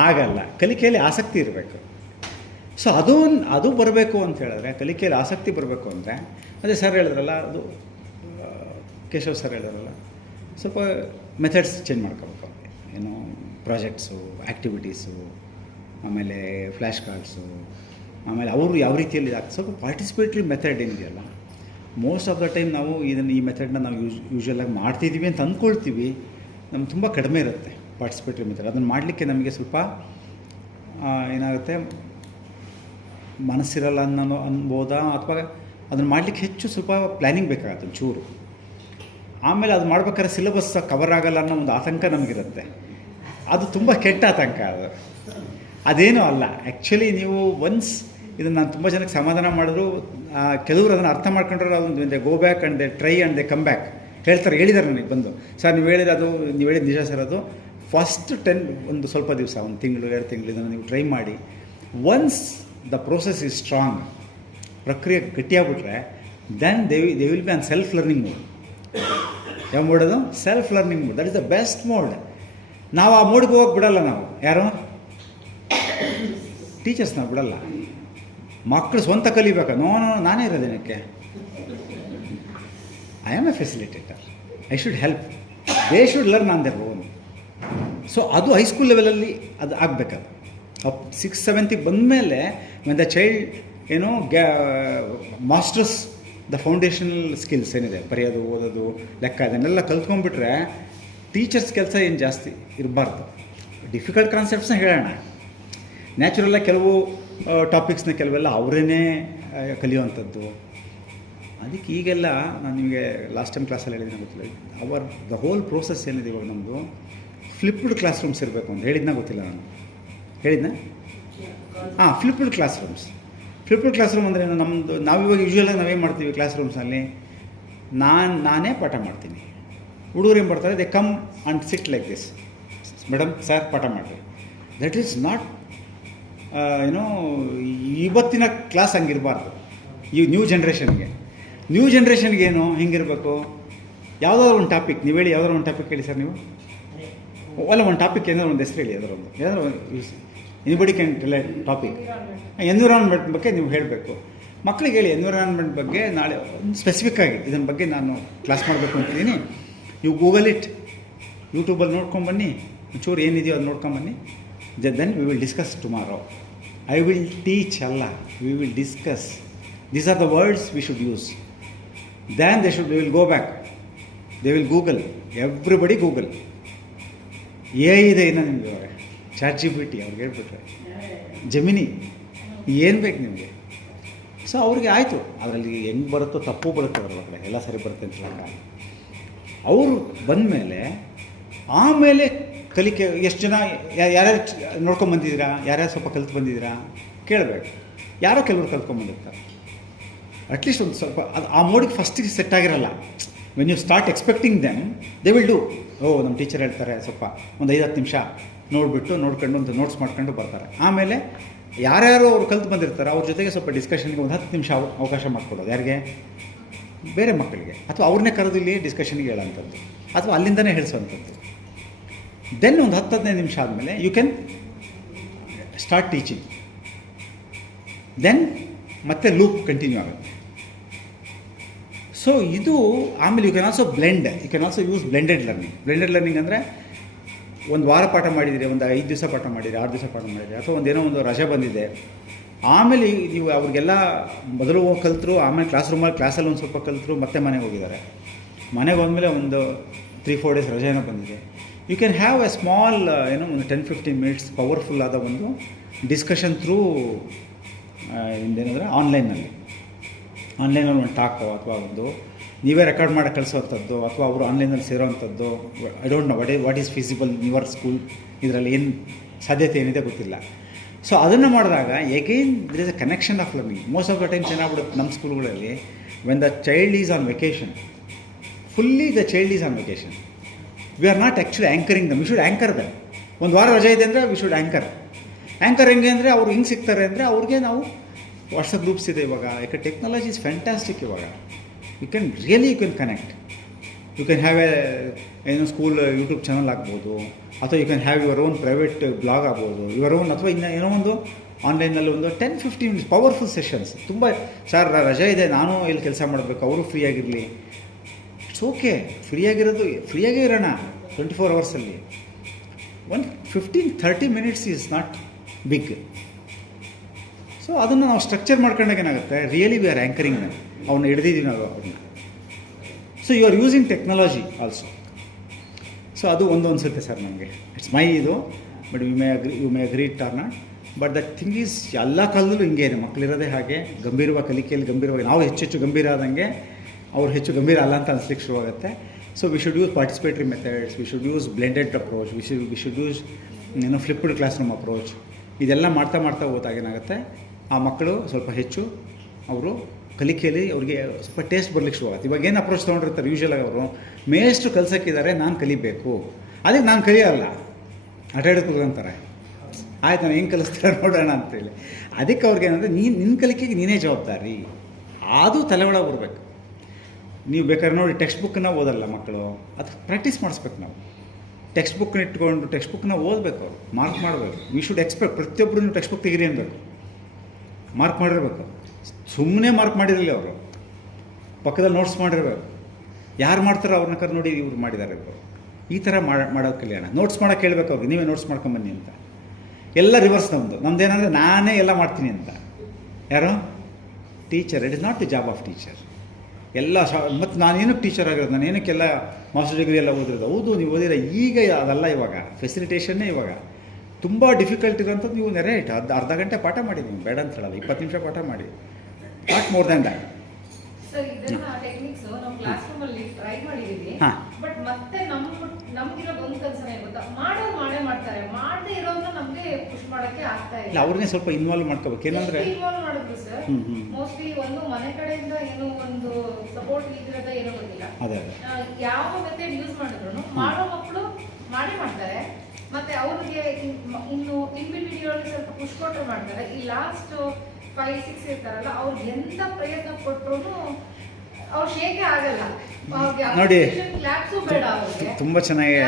ಆಗಲ್ಲ, ಕಲಿಕೆಯಲ್ಲಿ ಆಸಕ್ತಿ ಇರಬೇಕು. ಸೊ ಅದು ಬರಬೇಕು ಅಂತ ಹೇಳಿದ್ರೆ, ಕಲಿಕೆಯಲ್ಲಿ ಆಸಕ್ತಿ ಬರಬೇಕು ಅಂದರೆ, ಅದೇ ಸರ್ ಹೇಳಿದ್ರಲ್ಲ, ಅದು ಕೇಶವ್ ಸರ್ ಹೇಳಿದ್ರಲ್ಲ, ಸ್ವಲ್ಪ ಮೆಥಡ್ಸ್ ಚೇಂಜ್ ಮಾಡ್ಕೋಬೇಕು. ಏನು ಪ್ರಾಜೆಕ್ಟ್ಸು, ಆ್ಯಕ್ಟಿವಿಟೀಸು, ಆಮೇಲೆ ಫ್ಲ್ಯಾಶ್ ಕಾರ್ಡ್ಸು, ಆಮೇಲೆ ಅವರು ಯಾವ ರೀತಿಯಲ್ಲಿ ಸ್ವಲ್ಪ ಪಾರ್ಟಿಸಿಪೇಟ್ರಿ ಮೆಥಡ್ ಏನಿದೆಯಲ್ಲ, ಮೋಸ್ಟ್ ಆಫ್ ದ ಟೈಮ್ ನಾವು ಈ ಮೆಥಡ್ನ ನಾವು ಯೂಶ್ವಲಾಗಿ ಮಾಡ್ತಿದ್ದೀವಿ ಅಂತ ಅಂದ್ಕೊಳ್ತೀವಿ, ನಮ್ಗೆ ತುಂಬ ಕಡಿಮೆ ಇರುತ್ತೆ ಪಾರ್ಟಿಸಿಪೇಟ್ರಿ ಮೆಥಡ್. ಅದನ್ನು ಮಾಡಲಿಕ್ಕೆ ನಮಗೆ ಸ್ವಲ್ಪ ಏನಾಗುತ್ತೆ, ಮನಸ್ಸಿರಲ್ಲ ಅನ್ಬೋದಾ, ಅಥವಾ ಅದನ್ನು ಮಾಡಲಿಕ್ಕೆ ಹೆಚ್ಚು ಸ್ವಲ್ಪ ಪ್ಲ್ಯಾನಿಂಗ್ ಬೇಕಾಗತ್ತೆ ಒಂಚೂರು. ಆಮೇಲೆ ಅದು ಮಾಡ್ಬೇಕಾದ್ರೆ ಸಿಲೆಬಸ್ ಕವರ್ ಆಗಲ್ಲ ಅನ್ನೋ ಒಂದು ಆತಂಕ ನಮಗಿರುತ್ತೆ. ಅದು ತುಂಬ ಕೆಟ್ಟ ಆತಂಕ. ಅದೇನೂ ಅಲ್ಲ. ಆ್ಯಕ್ಚುಲಿ ನೀವು ಒನ್ಸ್ ಇದನ್ನು ನಾನು ತುಂಬ ಜನಕ್ಕೆ ಸಮಾಧಾನ ಮಾಡಿದ್ರು, ಕೆಲವರು ಅದನ್ನು ಅರ್ಥ ಮಾಡ್ಕೊಂಡ್ರೆ ಅದೊಂದು they go back and they try and they come back ಹೇಳಿದ್ದಾರೆ ನನಗೆ ಬಂದು, ಸರ್ ನೀವು ಹೇಳಿದ ನಿಜ ಸರ್, ಅದು ಫಸ್ಟ್ ಒಂದು ಸ್ವಲ್ಪ ದಿವಸ, 1 ತಿಂಗಳು 2 ತಿಂಗಳು ಇದನ್ನು ನೀವು ಟ್ರೈ ಮಾಡಿ. Once the process is strong, ಪ್ರಕ್ರಿಯೆ ಗಟ್ಟಿಯಾಗ್ಬಿಟ್ರೆ, then they will be on self learning mode. ಯಾವ ಮೋಡ್ ಅದು? Self learning mode. That is the best mode. ನಾವು ಆ ಮೋಡ್ಗೆ ಹೋಗಕ್ಕೆ ಬಿಡಲ್ಲ. ನಾವು ಯಾರು ಟೀಚರ್ಸ್ ನಾವು ಬಿಡಲ್ಲ. ಮಕ್ಕಳು ಸ್ವಂತ ಕಲಿಬೇಕಾ? ನಾನೇ ಇರೋದೇನಕ್ಕೆ? I am a facilitator, I should help, they should learn on their own. So ಅದು ಹೈಸ್ಕೂಲ್ ಲೆವೆಲಲ್ಲಿ ಅದು ಆಗಬೇಕದು. 6th 7th ಬಂದಮೇಲೆ when the child masters the foundational skills ಏನಿದೆ, ಬರೆಯೋದು, ಓದೋದು, ಲೆಕ್ಕ, ಅದನ್ನೆಲ್ಲ ಕಲ್ತ್ಕೊಂಡ್ಬಿಟ್ರೆ ಟೀಚರ್ಸ್ ಕೆಲಸ ಏನು ಜಾಸ್ತಿ ಇರಬಾರ್ದು. ಡಿಫಿಕಲ್ಟ್ ಕಾನ್ಸೆಪ್ಟ್ಸ್ನ ಹೇಳೋಣ, ನ್ಯಾಚುರಲಾಗಿ ಕೆಲವು ಟಾಪಿಕ್ಸ್ನ ಕೆಲವೆಲ್ಲ ಅವರೇ ಕಲಿಯುವಂಥದ್ದು. ಅದಕ್ಕೆ ಈಗೆಲ್ಲ ನಾನು ನಿಮಗೆ ಲಾಸ್ಟ್ ಟೈಮ್ ಕ್ಲಾಸಲ್ಲಿ ಹೇಳಿದ್ದೀನಿ ಗೊತ್ತಿಲ್ಲ, ದ ಹೋಲ್ ಪ್ರೋಸೆಸ್ ಏನಿದೆ ಇವಾಗ ನಮ್ಮದು ಫ್ಲಿಪ್ಡ್ ಕ್ಲಾಸ್ ರೂಮ್ಸ್ ಇರಬೇಕು ಅಂತ ಹೇಳಿದ್ನ ಗೊತ್ತಿಲ್ಲ ನಾನು ಹೇಳಿದ್ನ. Flipped classrooms. Flipped classroom ಅಂದರೆ ನಮ್ಮದು, ನಾವಿವಾಗ ಯೂಶ್ವಲಾಗಿ ನಾವೇನು ಮಾಡ್ತೀವಿ ಕ್ಲಾಸ್ ರೂಮ್ಸಲ್ಲಿ, ನಾನೇ ಪಾಠ ಮಾಡ್ತೀನಿ, ಹುಡುಗರು ಏನು ಮಾಡ್ತಾರೆ, they come and sit like this, madam sir ಪಾಠ ಮಾಡ್ತೀವಿ. ದಟ್ ಈಸ್ ನಾಟ್ ಇವತ್ತಿನ ಕ್ಲಾಸ್ ಹಂಗಿರಬಾರ್ದು. ಈ ನ್ಯೂ ಜನ್ರೇಷನ್ಗೆ ಏನು ಹಿಂಗಿರಬೇಕು, ಯಾವುದಾದ್ರು ಒಂದು ಟಾಪಿಕ್ ನೀವು ಹೇಳಿ, ಯಾವುದಾದ್ರು ಒಂದು ಟಾಪಿಕ್ ಹೇಳಿ ಸರ್ ನೀವು. ಅಲ್ಲ, ಒಂದು ಟಾಪಿಕ್ ಏನಾದ್ರು ಒಂದು ಹೆಸರು ಹೇಳಿ, ಯಾವ್ದಾದ್ರು anybody can relate topic. Environment ಬಗ್ಗೆ ನೀವು ಹೇಳಬೇಕು. ಮಕ್ಕಳಿಗೆ ಹೇಳಿ ಎನ್ವಿರಾನ್ಮೆಂಟ್ ಬಗ್ಗೆ ನಾಳೆ ಒಂದು ಸ್ಪೆಸಿಫಿಕ್ಕಾಗಿ ಇದನ್ನ ಬಗ್ಗೆ ನಾನು ಕ್ಲಾಸ್ ಮಾಡಬೇಕು ಅಂತಿದ್ದೀನಿ, ನೀವು ಗೂಗಲ್ ಇಟ್, ಯೂಟ್ಯೂಬಲ್ಲಿ ನೋಡ್ಕೊಂಬನ್ನಿ, ಒಂಚೂರು ಏನಿದೆಯೋ ಅದು ನೋಡ್ಕೊಂಬನ್ನಿ. Then we will discuss tomorrow. I will teach ಅಲ್ಲ, we will discuss. These are the words we should use. Then we will go back, they will Google, everybody Google. ಇದೆ ಇನ್ನು ನಿಮಗೆ ಇವಾಗ ChatGPT ಅವ್ರಿಗೆ ಹೇಳ್ಬಿಟ್ರೆ, ಜಮಿನಿ, ಏನು ಬೇಕು ನಿಮಗೆ. ಸೊ ಅವ್ರಿಗೆ ಆಯಿತು, ಅದರಲ್ಲಿ ಹೆಂಗೆ ಬರುತ್ತೋ ತಪ್ಪು ಬರುತ್ತೆ, ಅದರೊಳಗಡೆ ಎಲ್ಲ ಸರಿ ಬರುತ್ತೆ ಅಂತ ಹೇಳೋಣ. ಅವರು ಬಂದಮೇಲೆ ಆಮೇಲೆ ಕಲಿಕೆ ಎಷ್ಟು ಜನ ಯಾರ್ಯಾರು ನೋಡ್ಕೊಂಬಂದಿದ್ದೀರಾ, ಯಾರ್ಯಾರು ಸ್ವಲ್ಪ ಕಲಿತು ಬಂದಿದ್ದೀರಾ ಕೇಳಬೇಕು. ಯಾರೋ ಕೆಲವರು ಕಲ್ತ್ಕೊಂಬಂದಿರ್ತಾರೆ, ಅಟ್ಲೀಸ್ಟ್ ಒಂದು ಸ್ವಲ್ಪ ಅದು ಆ ಮೋಡಿಗೆ ಫಸ್ಟಿಗೆ ಸೆಟ್ ಆಗಿರಲ್ಲ. When you start expecting them, they will do. ನಮ್ಮ ಟೀಚರ್ ಹೇಳ್ತಾರೆ, ಸ್ವಲ್ಪ ಒಂದು 5-10 ನಿಮಿಷ ನೋಡ್ಕೊಂಡು ಒಂದು ನೋಟ್ಸ್ ಮಾಡ್ಕೊಂಡು ಬರ್ತಾರೆ. ಆಮೇಲೆ ಯಾರ್ಯಾರು ಅವ್ರು ಕಲ್ತು ಬಂದಿರ್ತಾರೆ ಅವ್ರ ಜೊತೆಗೆ ಸ್ವಲ್ಪ ಡಿಸ್ಕಷನ್ಗೆ ಒಂದು 10 ನಿಮಿಷ ಅವಕಾಶ ಮಾಡಿಕೊಡೋದು. ಯಾರಿಗೆ? ಬೇರೆ ಮಕ್ಕಳಿಗೆ, ಅಥವಾ ಅವ್ರನ್ನೇ ಕರೆದು ಇಲ್ಲಿ ಡಿಸ್ಕಷನ್ಗೆ ಹೇಳೋಂಥದ್ದು, ಅಥವಾ ಅಲ್ಲಿಂದನೇ ಹೇಳಿಸೋವಂಥದ್ದು. ದೆನ್ ಒಂದು 10-15 ನಿಮಿಷ ಆದಮೇಲೆ you can start teaching, then ಮತ್ತೆ ಲೂಪ್ ಕಂಟಿನ್ಯೂ ಆಗುತ್ತೆ. ಸೊ ಇದು ಆಮೇಲೆ you can also you can also use blended learning ಅಂದರೆ ಒಂದು ವಾರ ಪಾಠ ಮಾಡಿದಿರಿ, ಒಂದು 5 ದಿವಸ ಪಾಠ ಮಾಡಿದಿರಿ, 6 ದಿವಸ ಪಾಠ ಮಾಡಿದಿರಿ, ಅಥವಾ ಒಂದು ರಜೆ ಬಂದಿದೆ, ಆಮೇಲೆ ನೀವು ಅವ್ರಿಗೆಲ್ಲ ಮೊದಲು ಕಲಿತರು, ಆಮೇಲೆ ಕ್ಲಾಸಲ್ಲಿ ಒಂದು ಸ್ವಲ್ಪ ಕಲಿತರು, ಮತ್ತೆ ಮನೆಗೆ ಹೋಗಿದ್ದಾರೆ. ಮನೆಗೆ ಹೋದ್ಮೇಲೆ ಒಂದು 3-4 ಡೇಸ್ ರಜೆ ಏನೋ ಬಂದಿದೆ. You can have a small ಒಂದು 10-15 ಮಿನಿಟ್ಸ್ ಪವರ್ಫುಲ್ ಆದ ಒಂದು ಡಿಸ್ಕಷನ್ ಥ್ರೂ ಇಂದೇನಂದರೆ ಆನ್ಲೈನಲ್ಲಿ ಒಂದು ಟಾಕೋ ಅಥವಾ ಒಂದು ನೀವೇ ರೆಕಾರ್ಡ್ ಮಾಡಿ ಕಳಿಸೋವಂಥದ್ದು, ಅಥವಾ ಅವರು ಆನ್ಲೈನಲ್ಲಿ ಸೇರೋವಂಥದ್ದು. I don't know what is feasible in your school, ಇದರಲ್ಲಿ ಏನು ಸಾಧ್ಯತೆ ಏನಿದೆ ಗೊತ್ತಿಲ್ಲ. ಸೊ ಅದನ್ನು ಮಾಡಿದಾಗ again there is a connection of learning. Most of the times ಏನಾಗ್ಬಿಡುತ್ತೆ ನಮ್ಮ ಸ್ಕೂಲ್ಗಳಲ್ಲಿ, when the child is on vacation, fully the child is on vacation, we are not actually anchoring them. We should anchor them. ಒಂದು ವಾರ ರಜೆ ಇದೆ ಅಂದರೆ we should anchor ಹೆಂಗೆ ಅಂದರೆ ಅವ್ರು ಹಿಂಗೆ ಸಿಗ್ತಾರೆ ಅಂದರೆ ಅವ್ರಿಗೆ ನಾವು ವಾಟ್ಸಪ್ ಗ್ರೂಪ್ಸ್ ಇದೆ ಇವಾಗ. ಯಾಕೆ ಟೆಕ್ನಾಲಜಿ ಇಸ್ ಫ್ಯಾಂಟಾಸ್ಟಿಕ್ ಇವಾಗ. You can connect. You can have school YouTube channel ಆಗ್ಬೋದು, ಅಥವಾ you can have your own private blog ಆಗ್ಬೋದು, ಯುವರ್ ಓನ್, ಅಥವಾ ಒಂದು ಆನ್ಲೈನಲ್ಲಿ ಒಂದು 10-15 ಮಿನಿಟ್ಸ್ ಪವರ್ಫುಲ್ ಸೆಷನ್ಸ್. ತುಂಬ ಸರ್ ರಜೆ ಇದೆ, ನಾನು ಇಲ್ಲಿ ಕೆಲಸ ಮಾಡಬೇಕು, ಅವರು ಫ್ರೀ ಆಗಿರಲಿ, ಇಟ್ಸ್ ಓಕೆ. ಫ್ರೀಯಾಗೇ ಇರೋಣ 24 ಅವರ್ಸಲ್ಲಿ. ಒಂದು 15-30 minutes is not big. So ಅದನ್ನು ನಾವು ಸ್ಟ್ರಕ್ಚರ್ ಮಾಡ್ಕೊಂಡಾಗ ಏನಾಗುತ್ತೆ, ರಿಯಲಿ ವಿ ಆರ್ ಆ್ಯಂಕರಿಂಗ್ ಅವನ್ನ ಹಿಡ್ದಿದ್ದೀವಿ ನಾವು ಅವ್ರನ್ನ. So you are using technology also. So ಅದು ಒಂದು ಅನಿಸುತ್ತೆ ಸರ್ ನನಗೆ. ಇಟ್ಸ್ ಮೈ ಇದು, but you may agree it or not. But the thing is ಎಲ್ಲ ಕಾಲದಲ್ಲೂ ಹಿಂಗೆ ಇದೆ, ಮಕ್ಕಳಿರೋದೇ ಹಾಗೆ. ಗಂಭೀರವಾಗಿ ಕಲಿಕೆಯಲ್ಲಿ ಗಂಭೀರವಾಗಿ ನಾವು ಹೆಚ್ಚು ಗಂಭೀರ ಆದಂಗೆ ಅವ್ರು ಹೆಚ್ಚು ಗಂಭೀರ ಅಲ್ಲ ಅಂತ ಅನಿಸ್ಲಿಕ್ಕೆ ಶುರುವಾಗುತ್ತೆ. So we should use participatory methods, we should use blended approach, we should use flipped classroom approach. ಇದೆಲ್ಲ ಮಾಡ್ತಾ ಹೋದಾಗ ಏನಾಗುತ್ತೆ, ಆ ಮಕ್ಕಳು ಸ್ವಲ್ಪ ಹೆಚ್ಚು ಅವರು ಕಲಿಕೆಯಲ್ಲಿ ಅವ್ರಿಗೆ ಸ್ವಲ್ಪ ಟೇಸ್ಟ್ ಬರಲಿಕ್ಕೆ ಶುರುವಾಗುತ್ತೆ. ಇವಾಗ ಏನು ಅಪ್ರೋಚ್ ತೊಗೊಂಡಿರ್ತಾರೆ ಯೂಶ್ವಲಾಗಿ ಅವರು, ಮೇಷ್ಟು ಕಲ್ಸೋಕ್ಕಿದ್ದಾರೆ, ನಾನು ಕಲಿಬೇಕು, ಅದಕ್ಕೆ ನಾನು ಕಲಿಯೋಲ್ಲ, ಆಟಾಡೋಕೆ ಅಂತಾರೆ. ಆಯ್ತು ನಾನು ಹೆಂಗೆ ಕಲಿಸ್ತಾರೆ ನೋಡೋಣ ಅಂತೇಳಿ. ಅದಕ್ಕೆ ಅವ್ರಿಗೆ ಏನಂದರೆ ನಿನ್ನ ಕಲಿಕೆಗೆ ನೀನೇ ಜವಾಬ್ದಾರಿ, ಅದು ತಲೆ ಒಳಗೆ ಬರಬೇಕು. ನೀವು ಬೇಕಾದ್ರೆ ನೋಡಿ ಟೆಕ್ಸ್ಟ್ ಬುಕ್ಕನ್ನ ಓದಲ್ಲ ಮಕ್ಕಳು, ಅದು ಪ್ರಾಕ್ಟೀಸ್ ಮಾಡಿಸ್ಬೇಕು ನಾವು. ಟೆಕ್ಸ್ಟ್ ಬುಕ್ನ ಇಟ್ಕೊಂಡು ಟೆಕ್ಸ್ಟ್ ಬುಕ್ನ ಓದಬೇಕು, ಅವರು ಮಾರ್ಕ್ ಮಾಡಬೇಕು. ವಿ ಶುಡ್ ಎಕ್ಸ್ಪೆಕ್ಟ್ ಪ್ರತಿಯೊಬ್ಬರು ನೀವು ಟೆಕ್ಸ್ಟ್ ಬುಕ್ ತೆಗಿರಿ ಅನ್ಬೇಕು, ಮಾರ್ಕ್ ಮಾಡಿರ್ಬೇಕು. ಸುಮ್ಮನೆ ಮಾರ್ಕ್ ಮಾಡಿರಲಿ, ಅವರು ಪಕ್ಕದಲ್ಲಿ ನೋಟ್ಸ್ ಮಾಡಿರ್ಬೇಕು. ಯಾರು ಮಾಡ್ತಾರೋ ಅವ್ರನ್ನ ಕರ್ ನೋಡಿ ಇವ್ರು ಮಾಡಿದ್ದಾರೆ ಇವರು, ಈ ಥರ ಮಾಡೋದು ಕಲ್ಯಾಣ. ನೋಟ್ಸ್ ಮಾಡೋಕೆ ಹೇಳ್ಬೇಕು ಅವ್ರಿಗೆ, ನೀವೇ ನೋಟ್ಸ್ ಮಾಡ್ಕೊಂಬನ್ನಿ ಅಂತ. ಎಲ್ಲ ರಿವರ್ಸ್ ನಮ್ಮದೇನಂದರೆ ನಾನೇ ಎಲ್ಲ ಮಾಡ್ತೀನಿ ಅಂತ. ಯಾರು teacher, it is not the job of teacher. ಎಲ್ಲ ಮತ್ತು ನಾನೇನಕ್ಕೆ ಟೀಚರ್ ಆಗಿರೋದು, ನಾನು ಏನಕ್ಕೆಲ್ಲ ಮಾಸ್ಟರ್ ಡಿಗ್ರಿ ಎಲ್ಲ ಓದಿರೋದು. ಹೌದು ನೀವು ಓದಿರೋ, ಈಗ ಅದಲ್ಲ. ಇವಾಗ ಫೆಸಿಲಿಟೇಷನ್ನೇ ಇವಾಗ ತುಂಬ ಡಿಫಿಕಲ್ಟ್ ಇರೋಂಥದ್ದು. ನೀವು ನೆರೇಟ್ ಅರ್ಧ ಗಂಟೆ ಪಾಠ ಮಾಡಿ, ನೀವು ಬೇಡ ಅಂತ ಹೇಳಲ್ಲ, 20 ನಿಮಿಷ ಪಾಠ ಮಾಡಿ, not more than that. Sir ಇದನ್ನ ಟೆಕ್ನಿಕ್ಸ್ ನಾವು ಕ್ಲಾಸ್ ರೂಮ್ ಅಲ್ಲಿ ಟ್ರೈ ಮಾಡಿದೀವಿ. ಬಟ್ ಮತ್ತೆ ನಮ್ಗಿರೋದು ಒಂದು ಕನ್ಸರ್ನ್ ಏನು ಗೊತ್ತಾ, ಮಾಡೋರು ಮಾಡೇ ಮಾಡ್ತಾರೆ, ಮಾಡದೇ ಇರೋದನ್ನ ನಮ್ಗೆ ಪುಷ್ ಮಾಡಕ್ಕೆ ಆಗ್ತಾ ಇಲ್ಲ. ಅವ್ರನ್ನೇ ಸ್ವಲ್ಪ ಇನ್ವಾಲ್ವ್ ಮಾಡ್ಕೋಬೇಕು. ಏನಂದ್ರೆ ಇನ್ವಾಲ್ವ್ ಮಾಡಿದ್ರು ಸರ್, ಮೋಸ್ಟ್ಲಿ ಒಂದು ಮನೆ ಕಡೆಯಿಂದ ಏನೋ ಒಂದು ಸಪೋರ್ಟ್ ಇದ್ರದ ಏನೋ ಗೊತ್ತಿಲ್ಲ. ಯಾವ ಮೆಥಡ್ ಯೂಸ್ ಮಾಡಿದ್ರು ಮಾಡೋ ಮಕ್ಕಳು ಮಾಡೇ ಮಾಡ್ತಾರೆ. ಮತ್ತೆ ಅವ್ರಿಗೆ ಇನ್ನು ಇಂಡಿವಿಜುವಲ್ ಸ್ವಲ್ಪ ಪುಷ್ ಕೊಟ್ಟರೆ ಮಾಡ್ತಾರೆ. ಈ ಲಾಸ್ಟ್ 5-6 ಇರ್ತಾರಲ್ಲ, ಅವ್ರಿಗೆ ಎಂತ ಪ್ರಯತ್ನ ಕೊಟ್ಟರು ಅವ್ರು ಶೇಕೆ ಆಗಲ್ಲ. ನೋಡಿ ತುಂಬ ಚೆನ್ನಾಗಿ.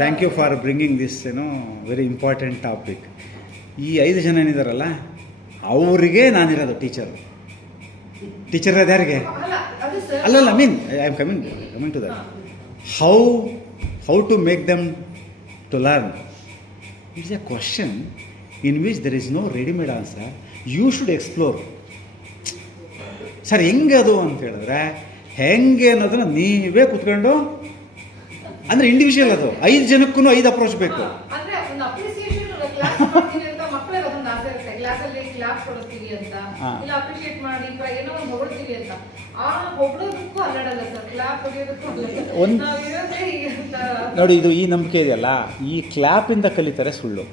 Thank you for bringing this very important topic. ಈ 5 ಜನ ಏನಿದಾರಲ್ಲ ಅವರಿಗೆ ನಾನಿರೋದು ಟೀಚರ್ ಅದು ಯಾರಿಗೆ ಅಲ್ಲಲ್ಲ. I am coming to that. How to make them to learn. It's a question in which there is no readymade answer. You should explore. Sir ಹೆಂಗೆ ಅದು ಅಂತ ಹೇಳಿದ್ರೆ, ಹೆಂಗೆ ಅನ್ನೋದನ್ನು ನೀವೇ ಕುತ್ಕೊಂಡು, ಅಂದರೆ ಇಂಡಿವಿಜುವಲ್ ಅದು. 5 ಜನಕ್ಕೂ 5 ಅಪ್ರೋಚ್ ಬೇಕು. ನೋಡಿ, ಇದು ಈ ನಂಬಿಕೆ ಇದೆಯಲ್ಲ, ಈ ಕ್ಲಾಪಿಂದ ಕಲಿತಾರೆ ಸುಳ್ಳು.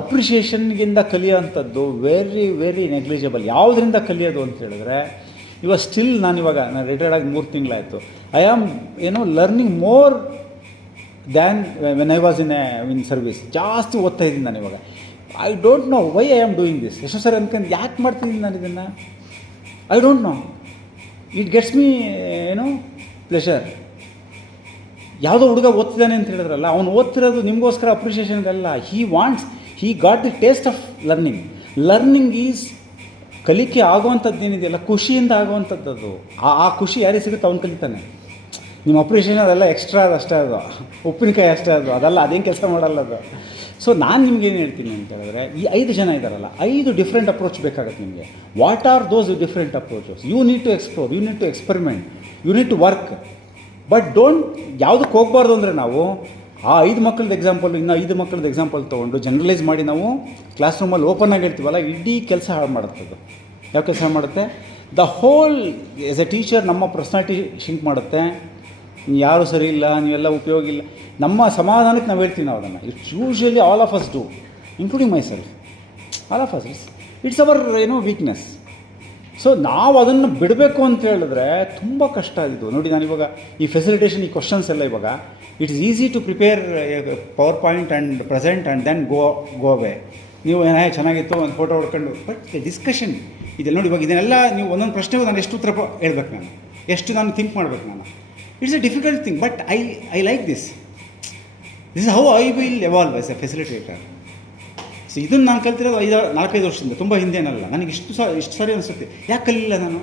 ಅಪ್ರಿಷಿಯೇಷನ್ಗಿಂದ ಕಲಿಯೋವಂಥದ್ದು ವೆರಿ ವೆರಿ ನೆಗ್ಲಿಜಿಬಲ್. ಯಾವುದರಿಂದ ಕಲಿಯೋದು ಅಂತ ಹೇಳಿದ್ರೆ, ಇವಾಗ ಸ್ಟಿಲ್ ನಾನು ರಿಟೈರ್ಡ್ ಆಗಿ 3 ತಿಂಗಳಾಯಿತು. I am learning more than when I was in service. ಜಾಸ್ತಿ ಓದ್ತಾ ಇದ್ದೀನಿ ನಾನು ಇವಾಗ. I don't know why I am doing this. ಎಷ್ಟೋ ಸರಿ ಅನ್ಕೊಂಡು ಯಾಕೆ ಮಾಡ್ತಿದ್ದೀನಿ ನಾನು ಇದನ್ನು, I don't know. It gets me pleasure. ಯಾವುದೋ ಹುಡುಗ ಓದ್ತಿದ್ದಾನೆ ಅಂತ ಹೇಳಿದ್ರಲ್ಲ, ಅವನು ಓದ್ತಿರೋದು ನಿಮಗೋಸ್ಕರ ಅಪ್ರಿಷಿಯೇಷನ್ಗಲ್ಲ. He got the taste of learning. Learning is ಕಲಿಕೆ ಆಗುವಂಥದ್ದು ಏನಿದೆಯಲ್ಲ ಖುಷಿಯಿಂದ ಆಗುವಂಥದ್ದು. ಅದು ಆ ಖುಷಿ ಯಾರಿಗೆ ಸಿಗುತ್ತೆ ಅವ್ನು ಕಲಿತಾನೆ. ನಿಮ್ಮ ಅಪ್ರಿಷಿಯೇಷನ್ ಅದೆಲ್ಲ ಎಕ್ಸ್ಟ್ರಾ ಅದು ಅಷ್ಟೇ, ಅದು ಉಪ್ಪಿನಕಾಯಿ ಅಷ್ಟೇ, ಅದೆಲ್ಲ ಅದೇನು ಕೆಲಸ ಮಾಡಲ್ಲ ಅದು. ಸೊ ನಾನು ನಿಮ್ಗೇನು ಹೇಳ್ತೀನಿ ಅಂತ ಹೇಳಿದ್ರೆ, ಈ 5 ಜನ ಇದ್ದಾರಲ್ಲ, 5 ಡಿಫ್ರೆಂಟ್ ಅಪ್ರೋಚ್ ಬೇಕಾಗುತ್ತೆ ನಿಮಗೆ. What are those different approaches? You need to explore, you need to experiment, you need to work. But don't ಯಾವುದಕ್ಕೆ ಹೋಗಬಾರ್ದು ಅಂದರೆ, ನಾವು ಆ 5 ಮಕ್ಕಳದ್ದು ಎಕ್ಸಾಂಪಲ್, ಇನ್ನು 5 ಮಕ್ಕಳದ್ದು ಎಕ್ಸಾಂಪಲ್ ತೊಗೊಂಡು ಜನರಲೈಸ್ ಮಾಡಿ ನಾವು ಕ್ಲಾಸ್ ರೂಮಲ್ಲಿ ಓಪನ್ ಆಗಿ ಹೇಳ್ತೀವಲ್ಲ, ಇಡೀ ಕೆಲಸ ಹಾಳು ಮಾಡುತ್ತೆ ಅದು. ಯಾವ ಕೆಲಸ ಮಾಡುತ್ತೆ? The whole as A teacher ನಮ್ಮ ಪರ್ಸ್ನಾಲಿಟಿ ಶಿಂಕ್ ಮಾಡುತ್ತೆ. ಯಾರೂ ಸರಿ ಇಲ್ಲ, ನೀವೆಲ್ಲ ಉಪಯೋಗ ಇಲ್ಲ, ನಮ್ಮ ಸಮಾಧಾನಕ್ಕೆ ನಾವು ಹೇಳ್ತೀವಿ ನಾವು ಅದನ್ನು. It's usually all of us do, including my self. All of us it's hour weakness. So ನಾವು ಅದನ್ನು ಬಿಡಬೇಕು ಅಂತ ಹೇಳಿದ್ರೆ ತುಂಬ ಕಷ್ಟ ಇದು. ನೋಡಿ, ನಾನಿವಾಗ ಈ ಫೆಸಿಲಿಟೇಷನ್, ಈ ಕ್ವಶನ್ಸ್ ಎಲ್ಲ ಇವಾಗ it is easy to prepare PowerPoint and present and then go away. ನೀವು ಚೆನ್ನಾಗಿತ್ತು ಒಂದು ಫೋಟೋ ಹೊಡ್ಕೊಂಡು, ಬಟ್ ದಿಸ್ಕಷನ್ ಇದೆಲ್ಲ ನೋಡಿ. ಇವಾಗ ಇದನ್ನೆಲ್ಲ ನೀವು ಒಂದೊಂದು ಪ್ರಶ್ನೆಗೂ ನಾನು ಎಷ್ಟು ಉತ್ತರ ಹೇಳ್ಬೇಕು, ನಾನು ಎಷ್ಟು ನಾನು ಥಿಂಕ್ ಮಾಡಬೇಕು ನಾನು. It's A difficult thing, but I like this is how I will evolve as A facilitator. So ಇದನ್ನು ನಾನು ಕಲ್ತಿರೋದು 4-5 ವರ್ಷದಿಂದ, ತುಂಬ ಹಿಂದೇನಲ್ಲ. ನನಗೆ ಇಷ್ಟು ಸಾರಿ ಅನಿಸುತ್ತೆ, ಯಾಕೆ ಕಲಿಲ್ಲ ನಾನು,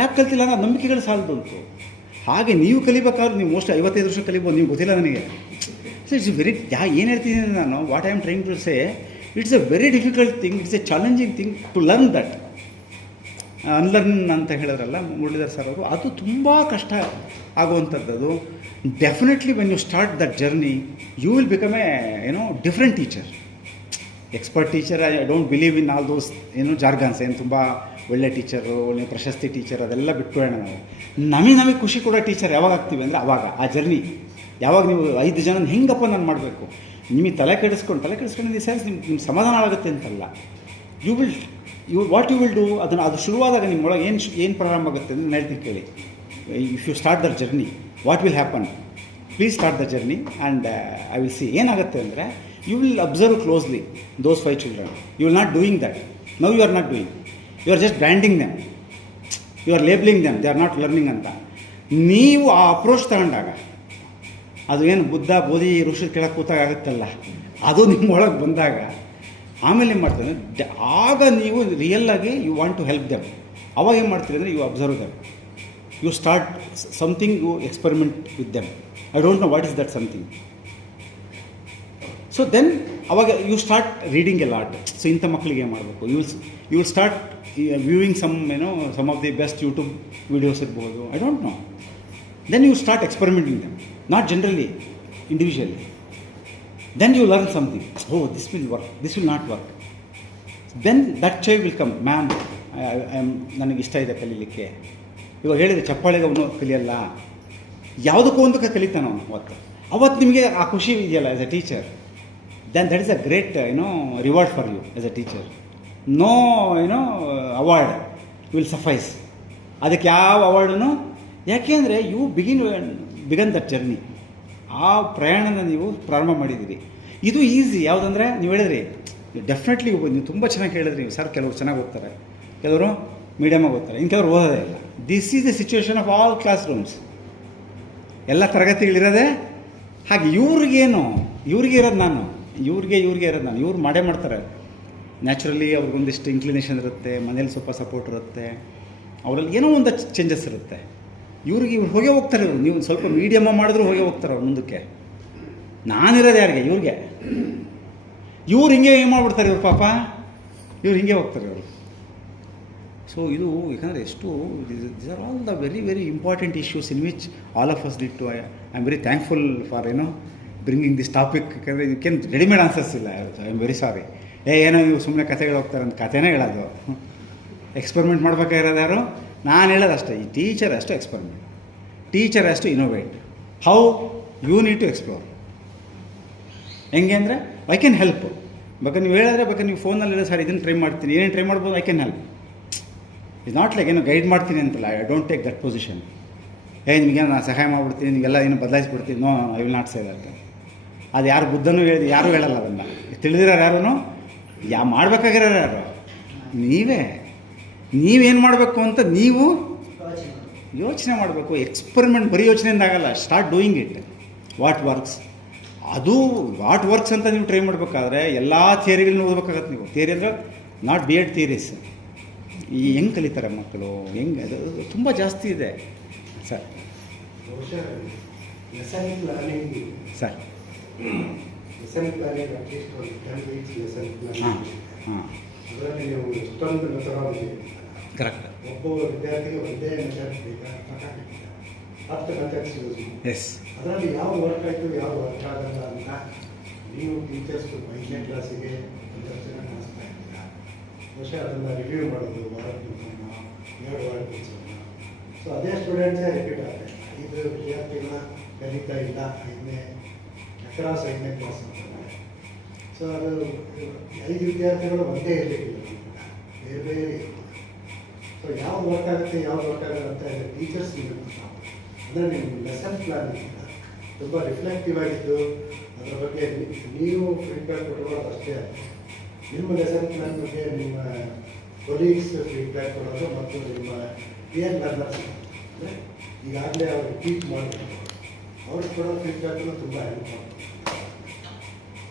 ಯಾಕೆ ಕಲ್ತಿಲ್ಲ ಅನ್ನೋ ನಂಬಿಕೆಗಳು ಸಾಲದು ಅಂತು. ಹಾಗೆ ನೀವು ಕಲಿಬೇಕಾದ್ರೆ ನೀವು ಮೋಸ್ಟ್ 55 ವರ್ಷ ಕಲಿಬೋದು, ನೀವು ಗೊತ್ತಿಲ್ಲ ನನಗೆ. ಸೊ ಇಟ್ಸ್ ವೆರಿ ಏನು ಹೇಳ್ತಿದ್ದೀನಿ ನಾನು, what I am trying to say, it's a very difficult thing, it's a challenging thing to learn that. Unlearn ಅಂತ ಹೇಳಿದ್ರಲ್ಲ ಮುರಳೀಧರ್ ಸರ್ ಅವರು, ಅದು ತುಂಬ ಕಷ್ಟ ಆಗುವಂಥದ್ದು. ಅದು definitely when you start that journey you will become a different teacher, expert teacher. I don't believe in all those jargons. ಏನು ತುಂಬ ಒಳ್ಳೆ ಟೀಚರು, ಒಳ್ಳೆ ಪ್ರಶಸ್ತಿ ಟೀಚರ್ ಅದೆಲ್ಲ ಬಿಟ್ಬಿಡೋಣ ನಾವು. ನಮಗೆ ಖುಷಿ ಕೊಡೋ ಟೀಚರ್ ಯಾವಾಗ ಆಗ್ತೀವಿ ಅಂದರೆ, ಆವಾಗ ಆ ಜರ್ನಿ ಯಾವಾಗ ನೀವು 5 ಜನ ಹೆಂಗಪ್ಪ ನಾನು ಮಾಡಬೇಕು, ನಿಮಗೆ ತಲೆ ಕೆಡಿಸ್ಕೊಂಡು ಸೆನ್ಸ್ ನಿಮ್ಮ ಸಮಾಧಾನ ಆಗುತ್ತೆ ಅಂತಲ್ಲ. ವಾಟ್ ಯು ವಿಲ್ ಡೂ, ಅದು ಶುರುವಾದಾಗ ನಿಮ್ಮೊಳಗೆ ಏನು ಪ್ರಾರಂಭ ಆಗುತ್ತೆ ಅಂದರೆ, ನಾನು ಹೇಳ್ತೀನಿ ಕೇಳಿ. If you start their journey, what will happen? Please start the journey and I will see. ಏನಾಗುತ್ತೆ ಅಂದರೆ, you will observe closely those 5 children. You will not doing that. Now you are not doing. You are just branding them. You are labeling them. They are not learning ಅಂತ. ನೀವು ಆ approach ತಗೊಂಡಾಗ, ಅದು ಏನು ಬುದ್ಧ ಬೋಧಿ ಋಷಿ ಕೆಳಗೆ ಕೂತಾಗ ಆಗುತ್ತಲ್ಲ, ಅದು ನಿಮ್ಮೊಳಗೆ ಬಂದಾಗ ಆಮೇಲೆ ಏನು ಮಾಡ್ತಾರೆ, ಆಗ ನೀವು ರಿಯಲ್ಲಾಗಿ you want to help them. ಅವಾಗ ಏನು ಮಾಡ್ತೀರಿ ಅಂದರೆ, you observe them, you start something, you experiment with them. I don't know what is that something. So then ಅವಾಗ you start reading a lot. So ಇಂಥ ಮಕ್ಕಳಿಗೆ ಏನು ಮಾಡಬೇಕು, you will start viewing some of the best YouTube videos ಇರ್ಬೋದು, I don't know. Then you start experimenting them, not generally, individually. Then you learn something. O, this will work, this will not work. Then that child will come, ma'am ನನಗೆ ಇಷ್ಟ ಇದೆ ಕಲೀಲಿಕ್ಕೆ. ಇವಾಗ ಹೇಳಿದರೆ ಚಪ್ಪಾಳೆಗೆ ಅವನು ಕಲಿಯಲ್ಲ, ಯಾವುದಕ್ಕೂ ಒಂದಕ್ಕೆ ಕಲಿತಾನೆ ಅವನು. ಅವತ್ತು ನಿಮಗೆ ಆ ಖುಷಿ ಇದೆಯಲ್ಲ as A teacher, then that is a great reward for you as a teacher. No award will suffice. ಅದಕ್ಕೆ ಯಾವ ಅವಾರ್ಡೂ, ಯಾಕೆ ಅಂದರೆ ಯು ಬಿಗನ್ ದಟ್ ಜರ್ನಿ. ಆ ಪ್ರಯಾಣನ ನೀವು ಪ್ರಾರಂಭ ಮಾಡಿದ್ದೀರಿ. ಇದು ಈಸಿ. ಯಾವುದಂದರೆ, ನೀವು ಹೇಳಿದ್ರಿ ಡೆಫಿನೆಟ್ಲಿ ನೀವು ತುಂಬ ಚೆನ್ನಾಗಿ ಹೇಳಿದ್ರಿ ಸರ್. ಕೆಲವರು ಚೆನ್ನಾಗಿ ಓದ್ತಾರೆ, ಕೆಲವರು ಮೀಡಿಯಮಾಗಿ ಓದ್ತಾರೆ, ಇನ್ನು ಕೆಲವರು ಓದೋದೇ ಇಲ್ಲ. This is the situation of all class rooms. ಎಲ್ಲ ತರಗತಿಗಳಿರೋದೆ ಹಾಗೆ. ಇವ್ರಿಗೆ ಇರೋದು ನಾನು, ಇವ್ರಿಗೆ ಇರೋದು ನಾನು. ಇವ್ರು ಮಾಡೇ ಮಾಡ್ತಾರೆ ನ್ಯಾಚುರಲಿ. ಅವ್ರಿಗೊಂದಿಷ್ಟು ಇನ್ಕ್ಲಿನೇಷನ್ ಇರುತ್ತೆ, ಮನೇಲಿ ಸ್ವಲ್ಪ ಸಪೋರ್ಟ್ ಇರುತ್ತೆ, ಅವರಲ್ಲಿ ಏನೋ ಒಂದು ಚೇಂಜಸ್ ಇರುತ್ತೆ. ಇವ್ರು ಹೋಗೇ ಹೋಗ್ತಾರೆ. ಇವರು ನೀವು ಸ್ವಲ್ಪ ಮೀಡಿಯಮ್ಮ ಮಾಡಿದ್ರು ಹೋಗೇ ಹೋಗ್ತಾರೆ ಅವ್ರು ಮುಂದಕ್ಕೆ. ನಾನಿರೋದು ಯಾರಿಗೆ? ಇವ್ರಿಗೆ. ಇವ್ರು ಹಿಂಗೆ ಏನು ಮಾಡ್ಬಿಡ್ತಾರೆ ಇವ್ರು, ಪಾಪ ಇವ್ರು ಹಿಂಗೆ ಹೋಗ್ತಾರೆ ಇವರು. ಸೊ ಇದು ಯಾಕಂದರೆ ಎಷ್ಟು these are all the very very important issues in which all of us did too. I am very thankful for bringing this topic. ಯಾಕಂದರೆ ಇದಕ್ಕೇನು ರೆಡಿಮೇಡ್ ಆನ್ಸರ್ಸ್ ಇಲ್ಲ. I am very sorry. ಏನೋ ನೀವು ಸುಮ್ಮನೆ ಕಥೆಗಳು ಹೋಗ್ತಾರೆ ಅಂತ ಕಥೆನೇ ಹೇಳೋದು. ಎಕ್ಸ್ಪೆರಿಮೆಂಟ್ ಮಾಡ್ಬೇಕಾಗಿರೋದು ಯಾರು? ನಾನು ಹೇಳೋದು ಅಷ್ಟೇ. ಈ ಟೀಚರ್ ಅಷ್ಟು ಎಕ್ಸ್ಪೆರಿಮೆಂಟ್, ಟೀಚರ್ ಅಷ್ಟು innovate. How you need to explore. ಹೆಂಗೆ ಅಂದರೆ ಐ ಕ್ಯಾನ್ ಹೆಲ್ಪ್. ಬೇಕಾದ್ರೆ ನೀವು ಹೇಳಿದ್ರೆ, ಬೇಕಾದ್ರೆ ನೀವು ಫೋನಲ್ಲಿ ಹೇಳಿ ಸರ್ ಇದನ್ನು ಟ್ರೈ ಮಾಡ್ತೀನಿ, ಏನೇನು ಟ್ರೈ ಮಾಡ್ಬೋದು, I can help. It's not like guide ಮಾಡ್ತೀನಿ ಅಂತಲ್ಲ. I don't take that position. ನಿಮಗೇನು ನಾನು ಸಹಾಯ ಮಾಡಿಬಿಡ್ತೀನಿ, ನಿಮಗೆಲ್ಲ ಏನು ಬದಲಾಯಿಸ್ಬಿಡ್ತೀನಿ. No, I will not say that. ಅದು ಯಾರು ಬುದ್ಧನೂ ಹೇಳಿ ಯಾರೂ ಹೇಳಲ್ಲ ಅದನ್ನು. ತಿಳಿದಿರೋರು ಯಾರೂ ಮಾಡಬೇಕಾಗಿರೋರು ಯಾರು? ನೀವೇನು ಮಾಡಬೇಕು ಅಂತ ನೀವು ಯೋಚನೆ ಮಾಡಬೇಕು. ಎಕ್ಸ್ಪೆರಿಮೆಂಟ್ ಬರೀ ಯೋಚನೆಯಿಂದ ಆಗಲ್ಲ. Start doing it. What works, ಅದು ವಾಟ್ ವರ್ಕ್ಸ್ ಅಂತ ನೀವು ಟ್ರೈ ಮಾಡಬೇಕಾದ್ರೆ ಎಲ್ಲ ಥಿಯರಿಗಳನ್ನ ಓದಬೇಕಾಗತ್ತೆ ನೀವು. ಥಿಯರಿ ಅಂದರೆ ನಾಟ್ ಬಿ ಎಡ್ ಥಿಯರೀಸ್. ಈ ಹೆಂಗೆ ಕಲಿತಾರೆ ಮಕ್ಕಳು, ಹೆಂಗೆ ಅದು ತುಂಬ ಜಾಸ್ತಿ ಇದೆ sir. Lesson planning sir lesson planning at least ಒಂದು 10 weeks ಲೆಸನ್ ಹಾಂ ಪ್ಲಾನಿಂಗ್. ಹಾಂ ಅದರಲ್ಲಿ ನೀವು ಎಷ್ಟೊಂದು ಮೆಥಡಾಲಜಿ ಕರೆಕ್ಟ್. ಒಬ್ಬ ವಿದ್ಯಾರ್ಥಿಗೆ ಒಂದೇ ಮೆಥಡ್ ಬೇಕಾಗ್ತದೆ, 10 ಮೆಥಡ್ಸ್ ಯೂಸ್ ಮಾಡಿ. ಎಸ್ ಅದರಲ್ಲಿ ಯಾವ್ದು ವರ್ಕ್ ಆಯಿತು ಯಾವ್ದು ವರ್ಕ್ ಆಗಲ್ಲ ಅಂತ ನೀವು ಟೀಚರ್ಸ್ 5ನೇ ಕ್ಲಾಸಿಗೆ 10 ಜನ ಕಲಿಸ್ತಾ ಇದ್ದೀರಾ. ಬಹುಶಃ ಅದನ್ನು ರಿವ್ಯೂ ಮಾಡೋದು ವಾರಕ್ಕೆ 2 ವಾರಕ್ಕೆ. ಸೊ ಅದೇ ಸ್ಟೂಡೆಂಟ್ಸೇ ರಿಪೀಟ್ ಆಗುತ್ತೆ. 5 ವಿದ್ಯಾರ್ಥಿಗಳ ಕಲಿತಾ ಇಲ್ಲ 5ನೇ ಕ್ಲಾಸ್ ಅಂತಾರೆ. ಸೊ ಅದು 5 ವಿದ್ಯಾರ್ಥಿಗಳು ಒಂದೇ ಇರಲಿಕ್ಕಿಲ್ಲ, ಬೇರೆ ಬೇರೆ. ಸೊ ಯಾವ್ದು ವರ್ಕ್ ಆಗುತ್ತೆ ಯಾವ್ದು ವರ್ಕ್ ಆಗಲ್ಲ ಅಂತ ಟೀಚರ್ಸ್ ಅಂದರೆ ನಿಮ್ಮ ಲೆಸನ್ ಪ್ಲಾನಿಂಗ್ ತುಂಬ ರಿಫ್ಲೆಕ್ಟಿವ್ ಆಗಿದ್ದು ಅದರ ಬಗ್ಗೆ ನೀವು ಫೀಡ್ಬ್ಯಾಕ್ ಕೊಡೋದು ಅಷ್ಟೇ ಅಲ್ಲ, ನಿಮ್ಮ ಲೆಸನ್ ಪ್ಲಾನ್ ಬಗ್ಗೆ ನಿಮ್ಮ ಕೊಲೀಗ್ಸ್ ಫೀಡ್ಬ್ಯಾಕ್ ಕೊಡೋದು ಮತ್ತು ನಿಮ್ಮ ಪಿಯರ್ ಲರ್ನರ್ಸ್ ಅಂದರೆ ಈಗಾಗಲೇ ಅವರು ಟೀಚ್ ಮಾಡ್ತಾರೆ ಅವ್ರಿಗೆ ಕೊಡೋ ಫೀಡ್ಬ್ಯಾಕನ್ನು ತುಂಬ ಹೆಲ್ಪ್ ಮಾಡ್ತಾರೆ.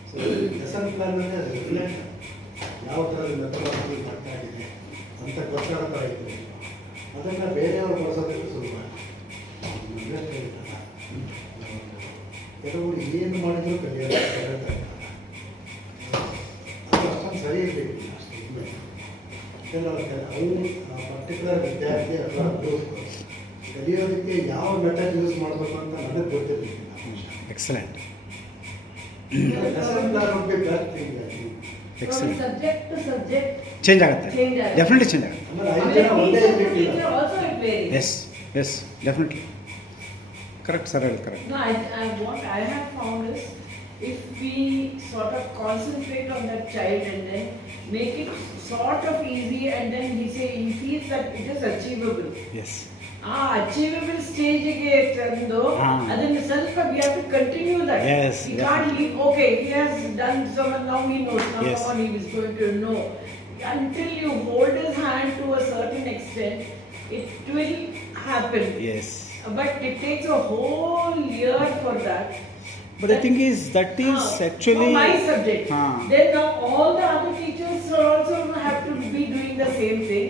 ಸೊ ಲೆಸನ್ ಪ್ಲಾನ್ ಅಂದರೆ ಅದು ರಿಫ್ಲೆಕ್ಟ್ ಯಾವ ಥರದ ಮೆಥಡಾಲಜಿ ವರ್ಕ್ ಆಗಿದೆ ಅಂತ ಗೊತ್ತಾಗ್ತಾ ಇತ್ತು. ಅದನ್ನು ಬೇರೆಯವರು ಬಳಸೋದಕ್ಕೆ ಸುಲಭ. ಕೆಲವರು ಏನು ಮಾಡಿದ್ರು ಕಲಿಯೋದು ಹೇಳ್ತಾರೆ, ಅದು ಅಷ್ಟೊಂದು ಸರಿ ಇರಬೇಕು. ಯಾಕೆಂದ್ರೆ ಅವರು ಆ ಪರ್ಟಿಕ್ಯುಲರ್ ವಿದ್ಯಾರ್ಥಿ ಅಥವಾ ಗ್ರೂಪ್ ಕಲಿಯೋದಕ್ಕೆ ಯಾವ ಮೆಥಡ್ ಯೂಸ್ ಮಾಡಬೇಕು ಅಂತ ನನಗೆ ಗೊತ್ತಿರಲಿಲ್ಲ. Excellent. From subject to subject change ಆಗುತ್ತೆ, change ಆಗುತ್ತೆ. ಡೆಫಿನೆಟ್ಲಿ ಚೇಂಜ್ ಆಗುತ್ತೆ. ಆಮೇಲೆ 5 ಆಮೇಲೆ ಜನ ಒಂದೇ teacher to ಇರಲಿಕ್ಕಿಲ್ಲ. teacher also it varies. Yes yes definitely correct sir, ಹೇಳಿ correct. No, what I have found is if we sort of concentrate on that child and then make it sort of easy and then he feels that it is achievable. Yes Achievable stage ಗೆ ತಂದು ಅದನ್ನು ಸ್ವಲ್ಪ we have to continue that. Yes, We can't leave, okay, he has done so much, now he knows, now Yes. on he is going to know. Until you hold his hand to a certain extent, it will happen. Yes But it takes a whole year for that. But I think that is actually for my subject. Huh. Then now all the other teachers also have to be doing the same thing.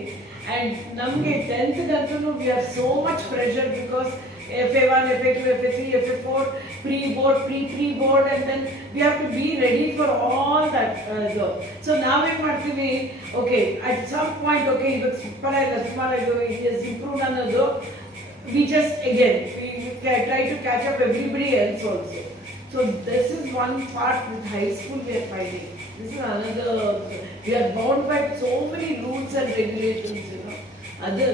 And namge 10th gantanu we have so much pressure because FA1, FA2, FA3, FA4, pre-board, pre-board, and then we have to be ready for all that. So now we ಮಾಡ್ತೀವಿ, okay, at some point, okay, ಇವಾಗ super ಆಗಿ it has improved ಅನ್ನೋದು, we just again we try to catch up everybody else also. So this is one part with high school we are fighting. This is another, we are bound by so many rules and regulations, you know.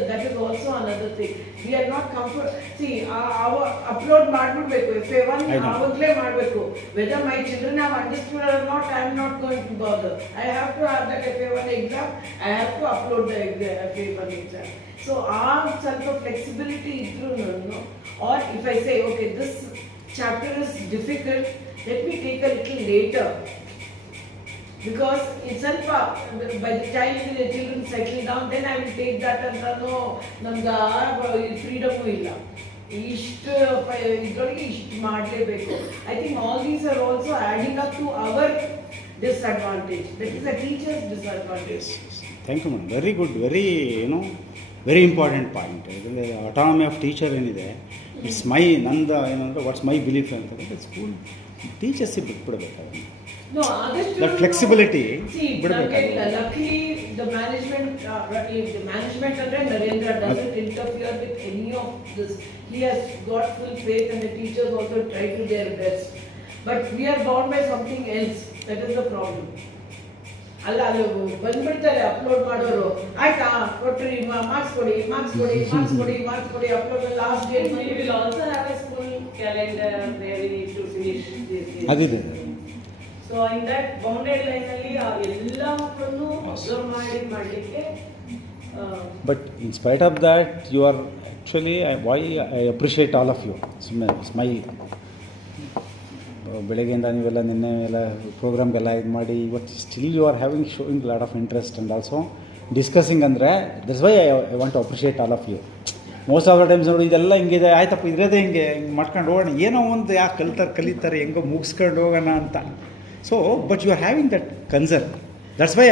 That is also another thing. We are not comfort. See, our upload ಮಾಡಬೇಕು, FA1 ಆವಾಗಲೇ ಮಾಡಬೇಕು. Whether my children have understood or not, I am not going to bother. I have to have that FA1 exam. I have to upload the FA1 exam. So our ಸ್ವಲ್ಪ flexibility idru, no. Or if I say, okay, this chapter is difficult, let me take a little later. Because it's by the time the children settle down, then I will take that and no, namga freedom illa. ಇಷ್ಟು ಇದರೊಳಗೆ ಇಷ್ಟು ಮಾಡಲೇಬೇಕು. I think all these are also adding up to our disadvantage. That is a teacher's disadvantage. Thank you madam, very good, very very important point. ಯಾಕಂದರೆ autonomy of teacher ಏನಿದೆ, it's my ನಂದು ಏನಂದರೆ what's my belief ಅಂತಂದರೆ school ಟೀಚರ್ಸಿಗೆ ಬಿಟ್ಬಿಡ್ಬೇಕಾದ್ರೆ No, others that flexibility. See, luckily the management under Narendra doesn't interfere with any of this. He has got full faith and the teachers also try to their best. But we are bound by something else. That is the problem. ಅಲ್ಲ ಅದು ಬಂದ್ಬಿಡ್ತಾರೆ upload ಮಾಡೋರು, ಆಯ್ತಾ ಕೊಟ್ರಿ marks ಕೊಡಿ upload last date. We will also have a school calendar where we need to finish this. ಅದಿದೆ. So in that bounded line ಅಲ್ಲಿ ಎಲ್ಲ ಮಕ್ಕಳನ್ನು ಅಬ್ಸರ್ವ್ ಮಾಡಲಿಕ್ಕೆ. But in spite of that you are actually I appreciate all of you. ಸುಮ್ಮನೆ smile, ಬೆಳಗ್ಗೆಯಿಂದ ನೀವೆಲ್ಲ ನಿನ್ನೆ ಎಲ್ಲ ಪ್ರೋಗ್ರಾಮ್ಗೆಲ್ಲ ಇದು ಮಾಡಿ ಇವತ್ತು still you are having showing lot of interest and also discussing ಅಂದರೆ that's why I want to appreciate all of you. Most of the times ನೋಡಿ ಇದೆಲ್ಲ ಹಿಂಗಿದೆ, ಆಯ್ತಪ್ಪ ಇರೋದೇ ಹಿಂಗೆ ಮಾಡ್ಕೊಂಡು ಹೋಗೋಣ, ಏನೋ ಒಂದು ಯಾಕೆ ಕಲಿತಾರೆ ಹೆಂಗೋ ಮುಗಿಸ್ಕೊಂಡು ಹೋಗೋಣ ಅಂತ. So but you are having that concern, that's Y